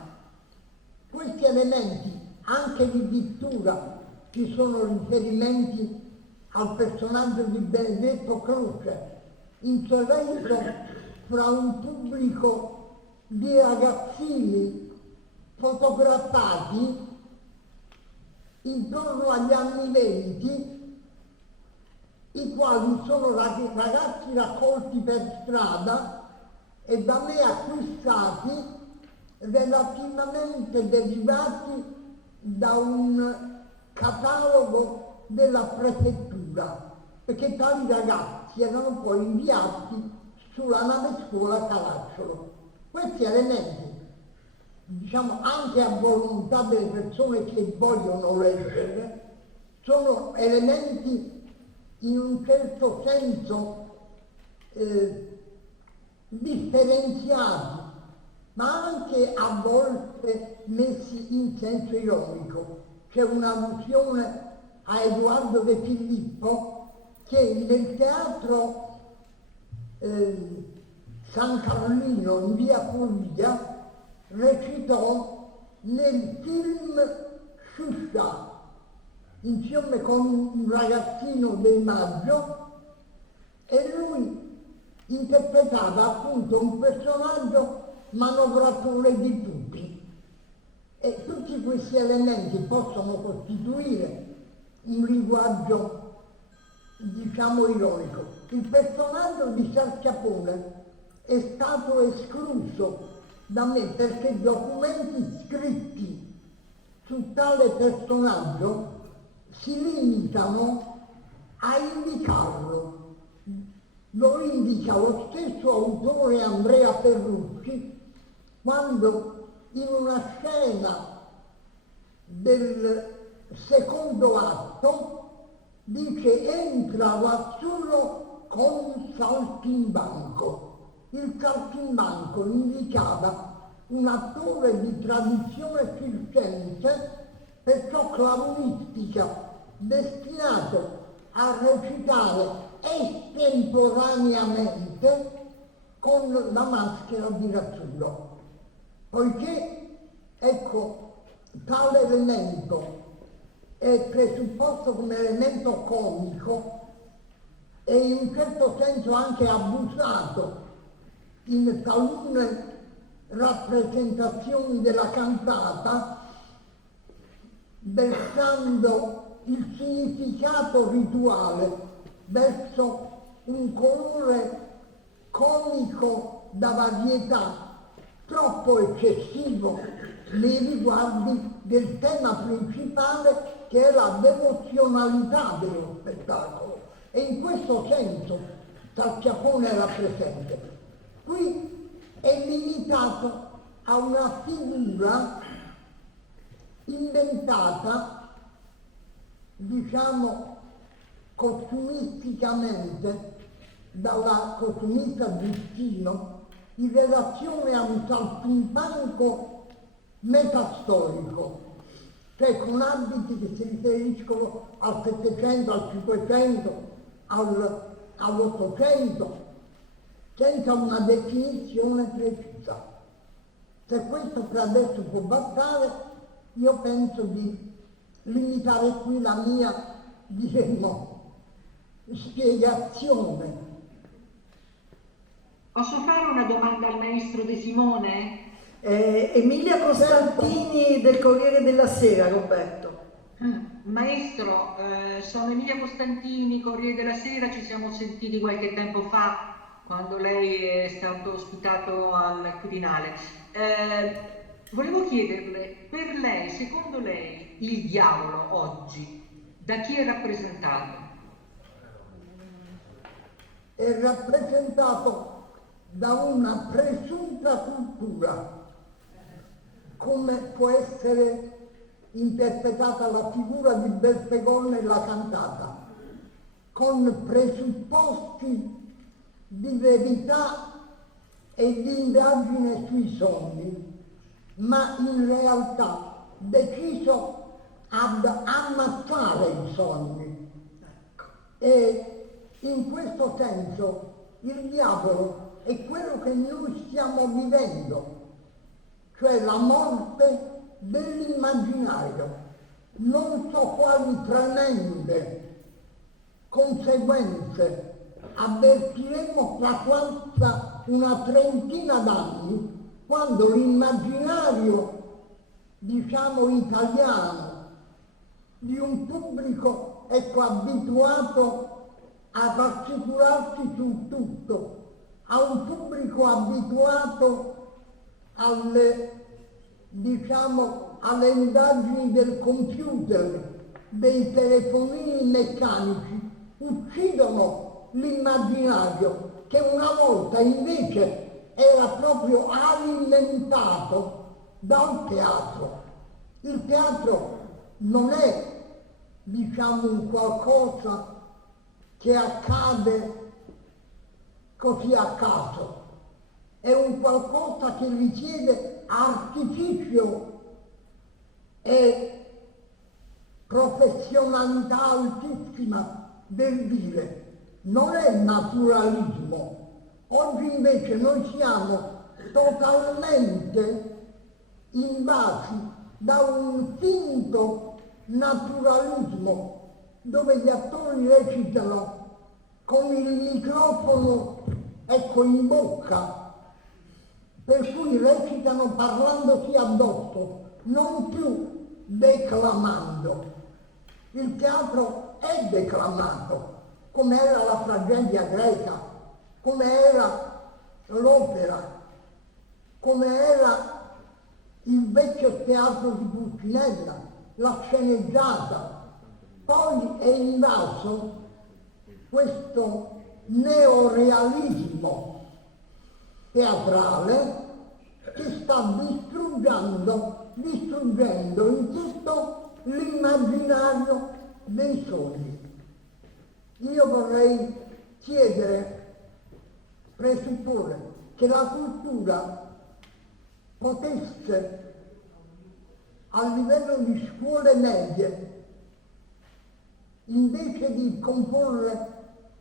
Questi elementi anche di pittura, ci sono riferimenti al personaggio di Benedetto Croce, inserito fra un pubblico di ragazzini fotografati intorno agli anni 20, i quali sono ragazzi raccolti per strada e da me acquistati relativamente derivati da un catalogo della prefettura, perché tali ragazzi erano poi inviati sulla nave scuola Caracciolo. Questi elementi, diciamo anche a volontà delle persone che vogliono leggere, sono elementi in un certo senso differenziati, ma anche a volte messi in senso ironico. C'è un'allusione a Edoardo De Filippo che nel teatro San Carlino in via Puglia recitò nel film Sciuscia insieme con un ragazzino del Maggio e lui interpretava appunto un personaggio manovratore di tutti. E tutti questi elementi possono costituire un linguaggio, diciamo, ironico. Il personaggio di Sarchiapone è stato escluso da me perché documenti scritti su tale personaggio si limitano a indicarlo. Lo indica lo stesso autore Andrea Ferrucci quando in una scena del secondo atto dice entra Lazzullo con un saltimbanco. Il saltimbanco indicava un attore di tradizione circense, perciò clownistica, destinato a recitare estemporaneamente con la maschera di Lazzullo. Poiché, ecco, tale elemento è presupposto come elemento comico e in un certo senso anche abusato in talune rappresentazioni della cantata, versando il significato rituale verso un colore comico da varietà troppo eccessivo nei riguardi del tema principale che è la devozionalità dello spettacolo. E in questo senso Sarchiapone era presente. Qui è limitato a una figura inventata, diciamo, costumisticamente dalla costumista Giustino in relazione a un saltimbanco metastorico, cioè con abiti che si riferiscono al Settecento, al Cinquecento, all'Ottocento, senza una definizione precisa. Se questo per adesso può bastare, io penso di limitare qui la mia, diremmo, spiegazione. Posso fare una domanda al maestro De Simone? Emilia Costantini del Corriere della Sera, Roberto. Maestro, sono Emilia Costantini, Corriere della Sera, ci siamo sentiti qualche tempo fa quando lei è stato ospitato al Quirinale. Volevo chiederle, per lei, secondo lei, il diavolo oggi da chi è rappresentato? È rappresentato da una presunta cultura, come può essere interpretata la figura di Belfegor nella cantata, con presupposti di verità e di indagine sui sogni, ma in realtà deciso ad ammazzare i sogni. E in questo senso il diavolo è quello che noi stiamo vivendo, cioè la morte dell'immaginario. Non so quali tremende conseguenze avvertiremo tra una trentina d'anni, quando l'immaginario, diciamo, italiano di un pubblico, ecco, abituato a rassicurarsi su tutto, a un pubblico abituato alle, diciamo, alle indagini del computer, dei telefonini meccanici, uccidono l'immaginario che una volta invece era proprio alimentato dal teatro. Il teatro non è, diciamo, un qualcosa che accade così a caso, è un qualcosa che richiede artificio e professionalità altissima del dire. non è naturalismo. Oggi invece noi siamo totalmente invasi da un finto naturalismo dove gli attori recitano con il microfono, ecco, in bocca, per cui recitano parlandosi addosso, non più declamando. Il teatro è declamato, come era la tragedia greca, come era l'opera, come era il vecchio teatro di Pulcinella, la sceneggiata. Poi è invaso questo neorealismo teatrale che sta distruggendo in tutto l'immaginario dei sogni. Io vorrei chiedere, presupporre che la cultura potesse a livello di scuole medie, invece di comporre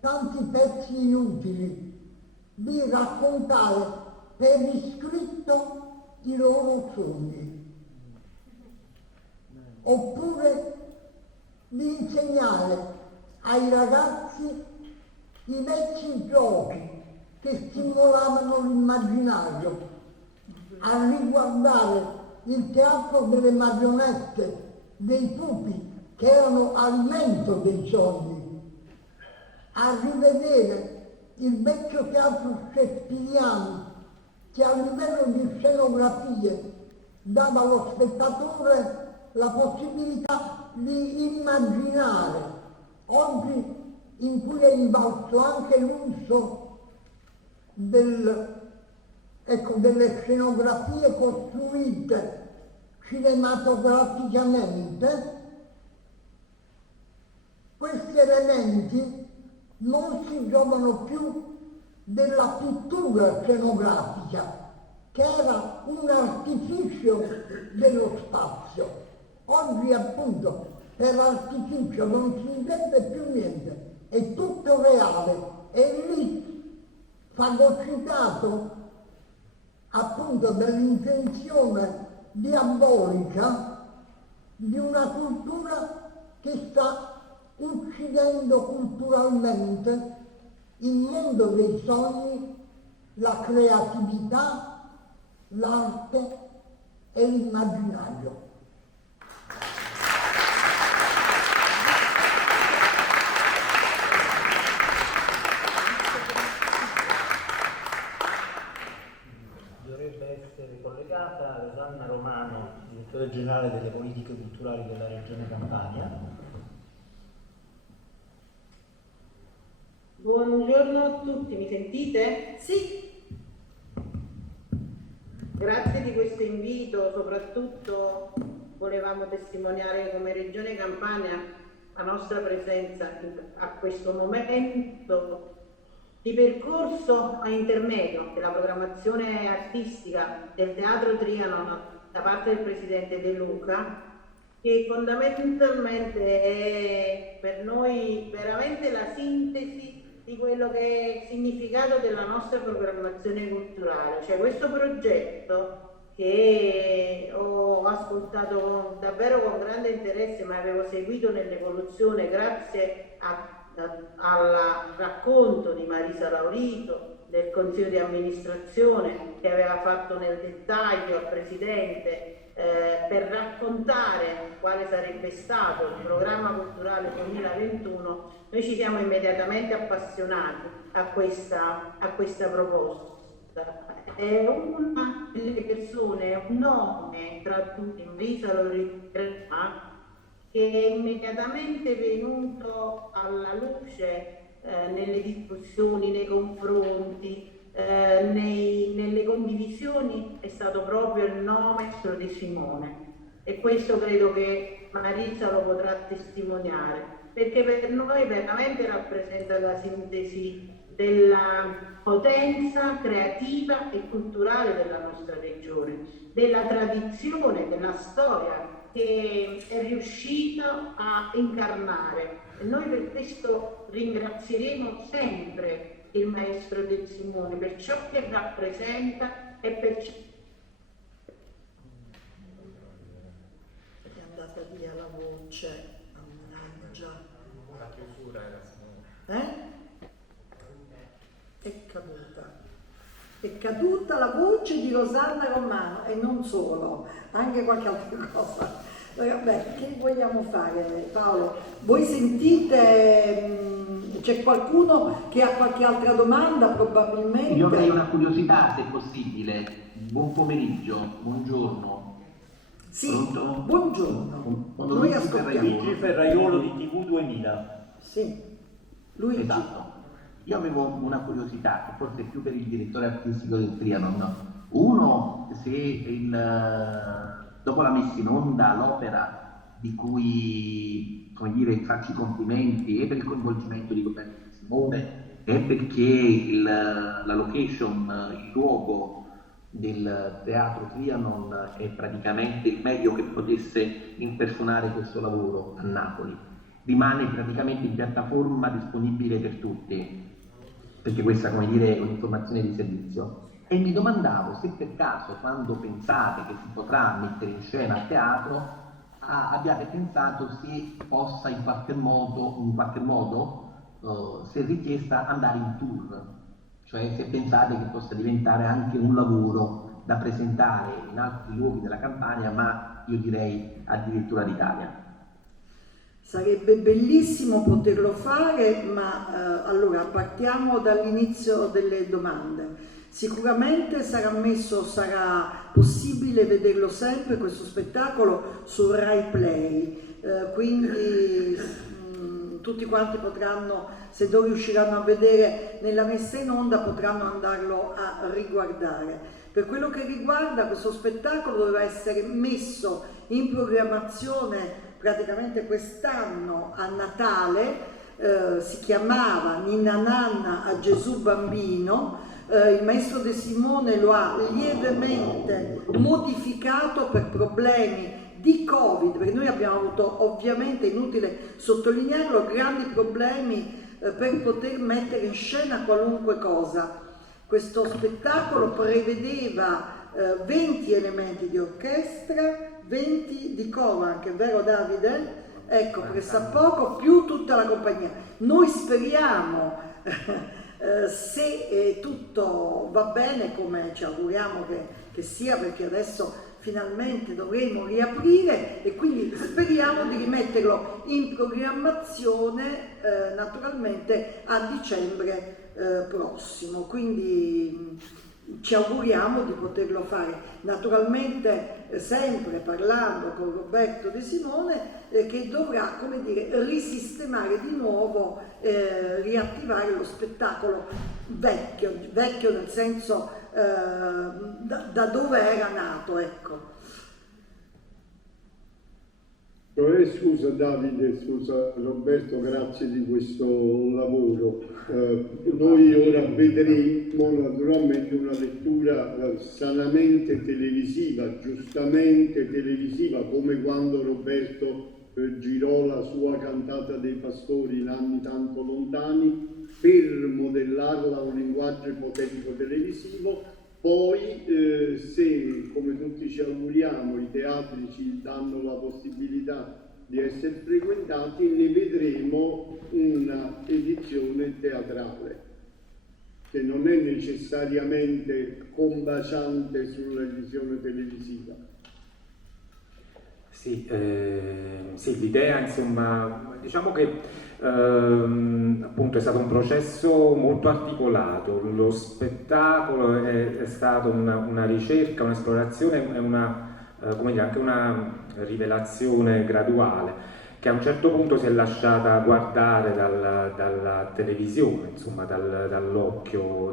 tanti pezzi inutili, di raccontare per iscritto i loro sogni, oppure di insegnare ai ragazzi i vecchi giochi che stimolavano l'immaginario, a riguardare il teatro delle marionette, dei pupi, che erano alimento dei sogni, a rivedere il vecchio teatro shakespeariano che a livello di scenografie dava allo spettatore la possibilità di immaginare. Oggi, in cui è invalso anche l'uso delle scenografie costruite cinematograficamente, questi elementi non si giovano più della pittura scenografica, che era un artificio dello spazio. Oggi appunto per artificio non si intende più niente, è tutto reale, e lì fagocitato appunto dell'intenzione diabolica di una cultura che sta uccidendo culturalmente il mondo dei sogni, la creatività, l'arte e l'immaginario. Dovrebbe essere collegata Rosanna Romano, direttore generale delle politiche culturali della Regione Campania. Buongiorno a tutti, mi sentite? Sì. Grazie di questo invito, soprattutto volevamo testimoniare come Regione Campania la nostra presenza a questo momento di percorso a intermedio della programmazione artistica del Teatro Trianon da parte del Presidente De Luca, che fondamentalmente è per noi veramente la sintesi di quello che è il significato della nostra programmazione culturale. Cioè questo progetto che ho ascoltato davvero con grande interesse, ma avevo seguito nell'evoluzione grazie al racconto di Marisa Laurito, del Consiglio di amministrazione, che aveva fatto nel dettaglio al Presidente per raccontare quale sarebbe stato il programma culturale 2021, noi ci siamo immediatamente appassionati a questa proposta. È una delle persone, un nome tra tutti, Marisa Laurito, che è immediatamente venuto alla luce nelle discussioni, nei confronti, nelle condivisioni, è stato proprio il nome di Simone, e questo credo che Marisa lo potrà testimoniare, perché per noi veramente rappresenta la sintesi della potenza creativa e culturale della nostra regione, della tradizione, della storia che è riuscito a incarnare E noi per questo ringrazieremo sempre il maestro De Simone per ciò che rappresenta e per ciò. È andata via la voce, mannaggia. La chiusura era È caduta la voce di Rosanna Romano e non solo, anche qualche altra cosa. Vabbè, che vogliamo fare, Paolo? Voi sentite, c'è qualcuno che ha qualche altra domanda probabilmente? Io avrei una curiosità, se possibile. Buon pomeriggio, buongiorno. Sì, pronto? Buongiorno. Sono Noi Luigi ascoltiamo. Luigi Ferraiolo di TV 2000. Sì, Luigi. Esatto. Io avevo una curiosità, forse più per il direttore artistico del Trianon. Uno, se dopo la messa in onda l'opera di cui, come dire, faccio i complimenti e per il coinvolgimento di Roberto De Simone e perché la location, il luogo del teatro Trianon è praticamente il meglio che potesse impersonare questo lavoro a Napoli. Rimane praticamente in piattaforma disponibile per tutti, perché questa, come dire, è un'informazione di servizio. E mi domandavo se per caso, quando pensate che si potrà mettere in scena a teatro, abbiate pensato se possa in qualche modo, se richiesta, andare in tour, cioè se pensate che possa diventare anche un lavoro da presentare in altri luoghi della Campania, ma io direi addirittura d'Italia. Sarebbe bellissimo poterlo fare, ma allora partiamo dall'inizio delle domande. Sicuramente sarà possibile vederlo sempre questo spettacolo su Rai Play, quindi tutti quanti potranno, se non riusciranno a vedere nella messa in onda, potranno andarlo a riguardare. Per quello che riguarda questo spettacolo, doveva essere messo in programmazione praticamente quest'anno a Natale, si chiamava Ninna Nanna a Gesù Bambino. Il maestro De Simone lo ha lievemente modificato per problemi di Covid, perché noi abbiamo avuto, ovviamente inutile sottolinearlo, grandi problemi per poter mettere in scena qualunque cosa. Questo spettacolo prevedeva 20 elementi di orchestra, 20 di coro, anche, vero Davide? Ecco, pressappoco, più tutta la compagnia. Noi speriamo, se tutto va bene, come ci auguriamo che sia, perché adesso finalmente dovremo riaprire e quindi speriamo di rimetterlo in programmazione naturalmente a dicembre prossimo. Quindi ci auguriamo di poterlo fare, naturalmente sempre parlando con Roberto De Simone, che dovrà, come dire, risistemare di nuovo, riattivare lo spettacolo vecchio nel senso da dove era nato, ecco. Scusa Davide, scusa Roberto, grazie di questo lavoro. Noi ora vedremo naturalmente una lettura sanamente televisiva, giustamente televisiva, come quando Roberto girò la sua cantata dei pastori in anni tanto lontani per modellarla a un linguaggio ipotetico televisivo. Poi se, come tutti ci auguriamo, i teatri ci danno la possibilità di essere frequentati, ne vedremo una edizione teatrale che non è necessariamente combaciante sulla visione televisiva. Sì, l'idea, insomma, diciamo che appunto è stato un processo molto articolato. Lo spettacolo è stato una ricerca, un'esplorazione e come dire, anche una rivelazione graduale che a un certo punto si è lasciata guardare dalla televisione, insomma, dall'occhio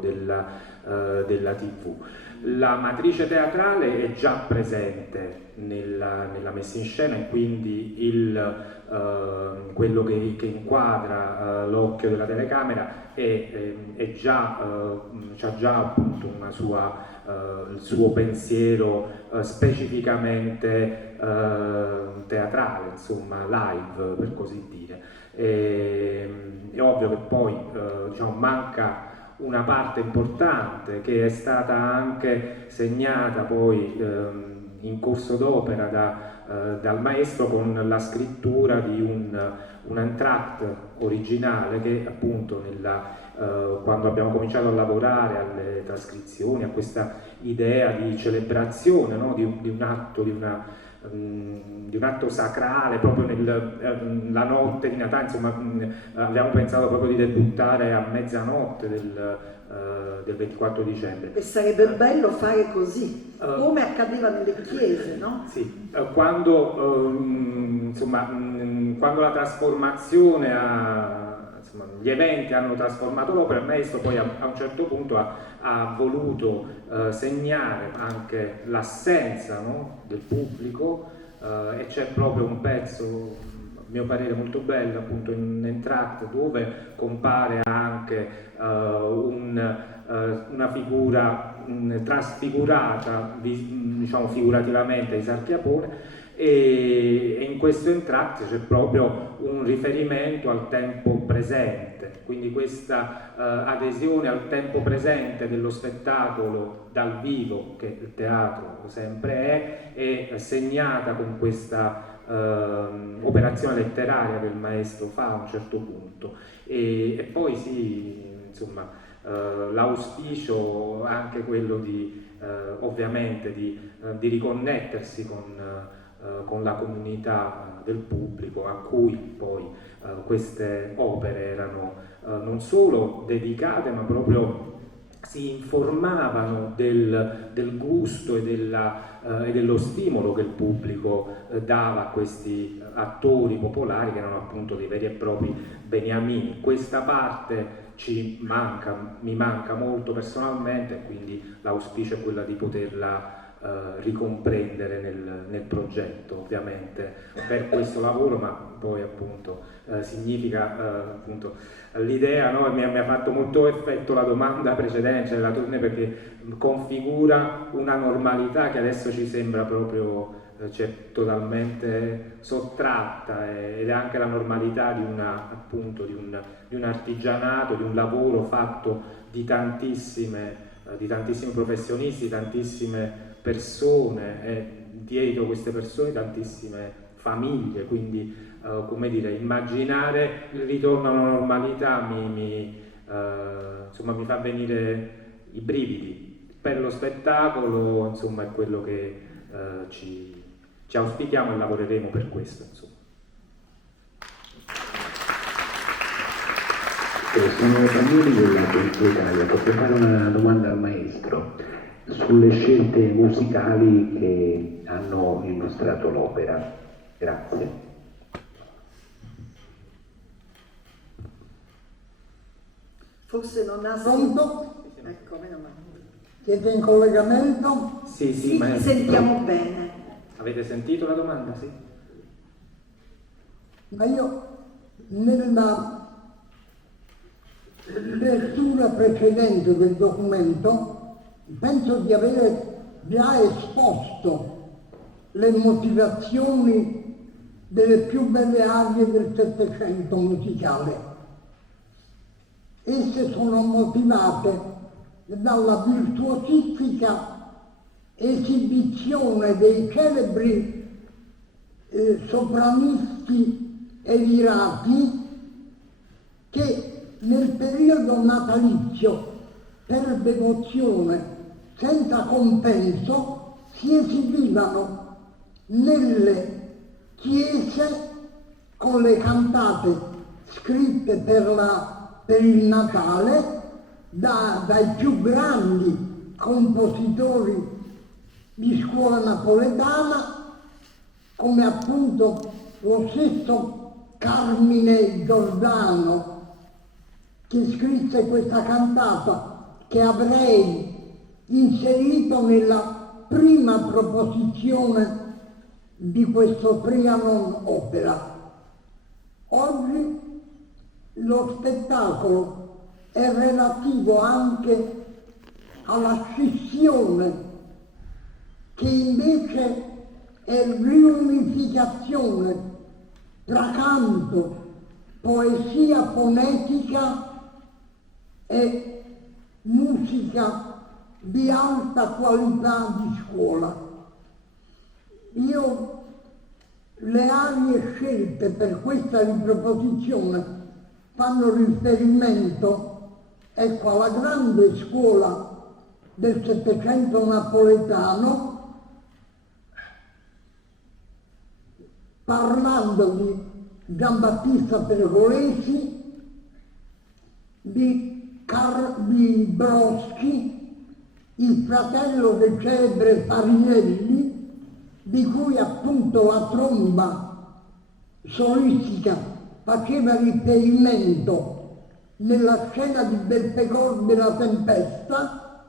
della TV. La matrice teatrale è già presente nella messa in scena e quindi quello che inquadra l'occhio della telecamera c'ha già appunto il suo pensiero specificamente teatrale, insomma live per così dire. È ovvio che poi diciamo, manca una parte importante che è stata anche segnata poi in corso d'opera dal maestro con la scrittura di un entr'acte originale che appunto quando abbiamo cominciato a lavorare alle trascrizioni, a questa idea di celebrazione, no? di un atto, di un atto sacrale proprio la notte di Natale, insomma abbiamo pensato proprio di debuttare a mezzanotte del 24 dicembre. E sarebbe bello fare così, come accadeva nelle chiese, no? Sì, quando la trasformazione gli eventi hanno trasformato l'opera, il maestro poi a un certo punto ha voluto segnare anche l'assenza, no, del pubblico e c'è proprio un pezzo, a mio parere molto bello, appunto in entr'acte, dove compare anche una figura trasfigurata, diciamo figurativamente, di Sarchiapone, e in questo entr'acte c'è proprio un riferimento al tempo presente, quindi questa adesione al tempo presente dello spettacolo dal vivo, che il teatro sempre è segnata con questa operazione letteraria che il maestro fa a un certo punto, e poi sì, insomma, l'auspicio anche quello di ovviamente di riconnettersi con la comunità del pubblico a cui poi queste opere erano non solo dedicate, ma proprio si informavano del gusto e dello stimolo che il pubblico dava a questi attori popolari che erano appunto dei veri e propri beniamini. Questa parte mi manca molto personalmente, quindi l'auspicio è quella di poterla ricomprendere nel progetto, ovviamente per questo lavoro, ma poi appunto significa appunto l'idea, no? Mi ha fatto molto effetto la domanda precedente della tournée, perché configura una normalità che adesso ci sembra proprio totalmente sottratta, ed è anche la normalità di un artigianato, di un lavoro fatto di tantissimi professionisti, tantissime persone, e dietro queste persone tantissime famiglie, quindi come dire, immaginare il ritorno a una normalità mi fa venire i brividi. Per lo spettacolo, insomma, è quello che ci auspichiamo e lavoreremo per questo, insomma. Sono Daniele della Cultura Italia, potrei fare una domanda al maestro sulle scelte musicali che hanno illustrato l'opera. Grazie. Forse non ha Pronto? Ecco, meno male. Siete in collegamento? Sì, ma sentiamo bene. Avete sentito la domanda? Sì. Ma io nella lettura precedente del documento penso di avere già esposto le motivazioni delle più belle arie del Settecento musicale. Esse sono motivate dalla virtuosistica esibizione dei celebri sopranisti e lirati che nel periodo natalizio, per devozione senza compenso, si esibivano nelle chiese con le cantate scritte per il Natale dai più grandi compositori di scuola napoletana, come appunto lo stesso Carmine Giordano, che scrisse questa cantata che avrei inserito nella prima proposizione di questo Trianon Opera. Oggi lo spettacolo è relativo anche alla scissione, che invece è riunificazione tra canto, poesia fonetica e musica di alta qualità di scuola. Io le arie scelte per questa riproposizione fanno riferimento, ecco, alla grande scuola del Settecento napoletano, parlando di Giambattista Pergolesi, di Broschi, il fratello del celebre Farinelli, di cui appunto la tromba solistica faceva riferimento nella scena di Belpegor della Tempesta,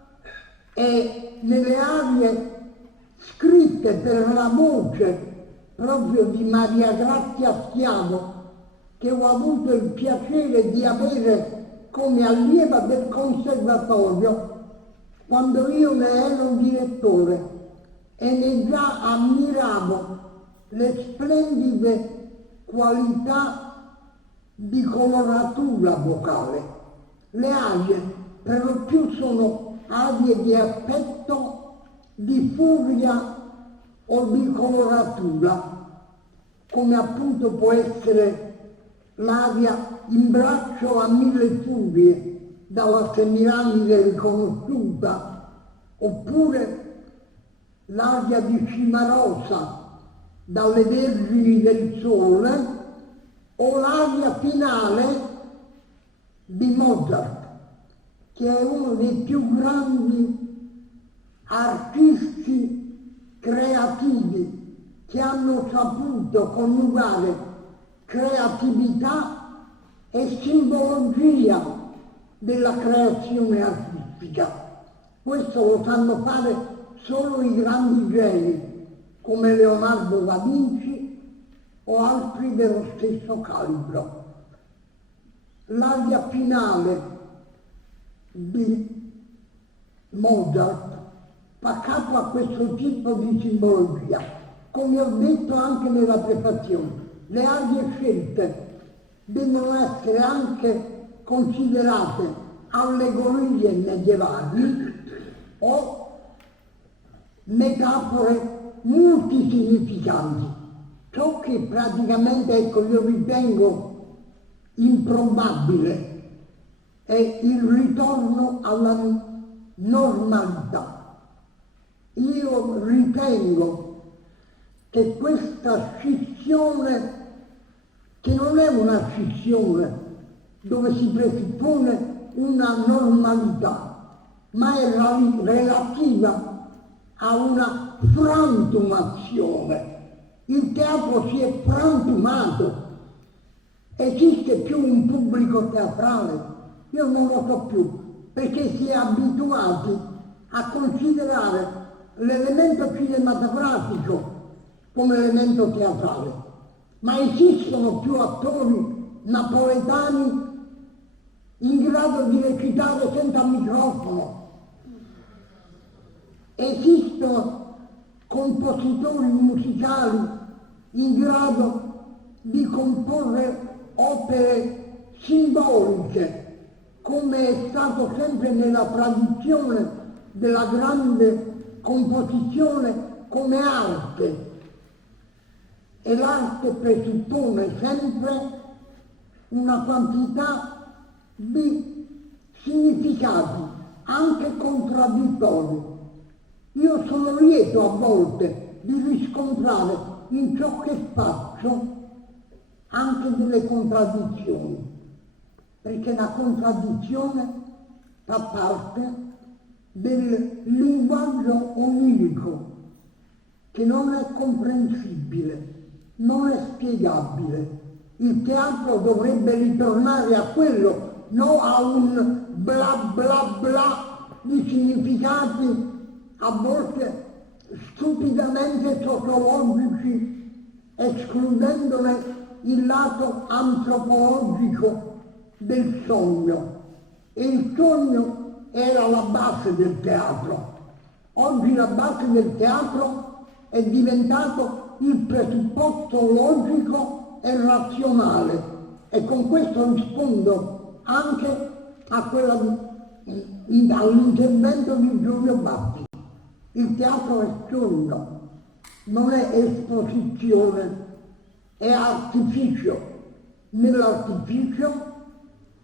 e nelle arie scritte per la voce proprio di Maria Grazia Schiavo, che ho avuto il piacere di avere come allieva del conservatorio quando io ne ero direttore, e ne già ammiravo le splendide qualità di coloratura vocale. Le arie per lo più sono arie di affetto, di furia o di coloratura, come appunto può essere l'aria In braccio a mille furie dalla Semiramide riconosciuta, oppure l'aria di Cimarosa dalle Vergini del Sole, o l'aria finale di Mozart, che è uno dei più grandi artisti creativi che hanno saputo coniugare creatività e simbologia della creazione artistica. Questo lo sanno fare solo i grandi geni, come Leonardo da Vinci o altri dello stesso calibro. L'aria finale di Mozart fa capo a questo tipo di simbologia, come ho detto anche nella prefazione. Le arie scelte devono essere anche considerate allegorie medievali o metafore multisignificanti. Ciò che praticamente, ecco, io ritengo improbabile è il ritorno alla normalità. Io ritengo che questa scissione, che non è una scissione dove si presuppone una normalità, ma è relativa a una frantumazione. Il teatro si è frantumato. Esiste più un pubblico teatrale? Io non lo so più, perché si è abituati a considerare l'elemento cinematografico come elemento teatrale. Ma esistono più attori napoletani in grado di recitare senza microfono? Esistono compositori musicali in grado di comporre opere simboliche, come è stato sempre nella tradizione della grande composizione come arte? E l'arte presuppone sempre una quantità di significati, anche contraddittori. Io sono lieto a volte di riscontrare in ciò che faccio anche delle contraddizioni, perché la contraddizione fa parte del linguaggio onirico, che non è comprensibile, non è spiegabile. Il teatro dovrebbe ritornare a quello, non a un bla bla bla di significati a volte stupidamente sociologici, escludendone il lato antropologico del sogno. E il sogno era la base del teatro. Oggi la base del teatro è diventato il presupposto logico e razionale. E con questo rispondo anche all'intervento di Giulio Batti. Il teatro è sogno, non è esposizione, è artificio. Nell'artificio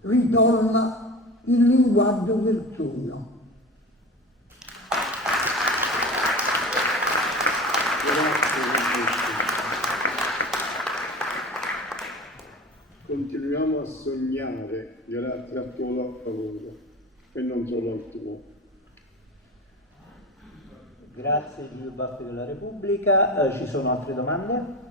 ritorna il linguaggio del sogno. Continuiamo a sognare grazie al tuo lavoro e non solo al tuo. Grazie Giulio Baffi della Repubblica. Ci sono altre domande?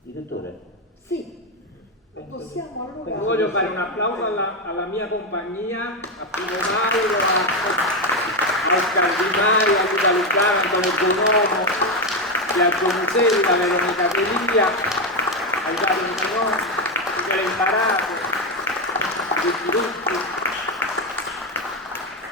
Direttore? Sì, possiamo allora... Voglio fare un applauso alla mia compagnia, a Pino Mauro, a Oscar Di Maio, a Luca Lucano, Antonio Bonomo, Biagio Musella, Veronica Peliglia, a Giacomo Minoni, Michele Imparato, tutti.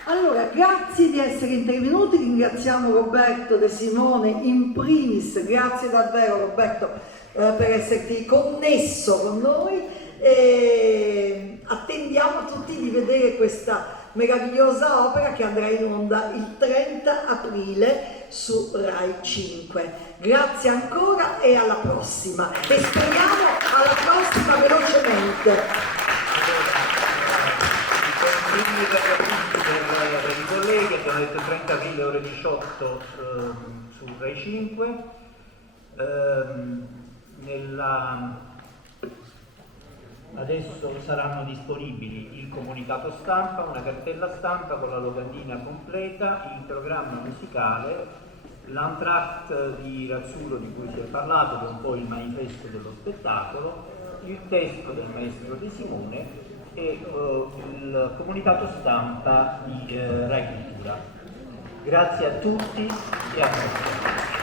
Allora, grazie di essere intervenuti, ringraziamo Roberto De Simone in primis, grazie davvero Roberto per esserti connesso con noi e attendiamo tutti di vedere questa meravigliosa opera che andrà in onda il 30 aprile su Rai 5. Grazie ancora e alla prossima e speriamo alla prossima velocemente. Per i colleghi abbiamo detto 30 aprile ore 18 su Rai 5. Adesso saranno disponibili il comunicato stampa, una cartella stampa con la locandina completa, il programma musicale, l'entr'acte di Razzulo di cui si è parlato, che è un po' il manifesto dello spettacolo, il testo del maestro De Simone e il comunicato stampa di Rai Cultura. Grazie a tutti e a tutti.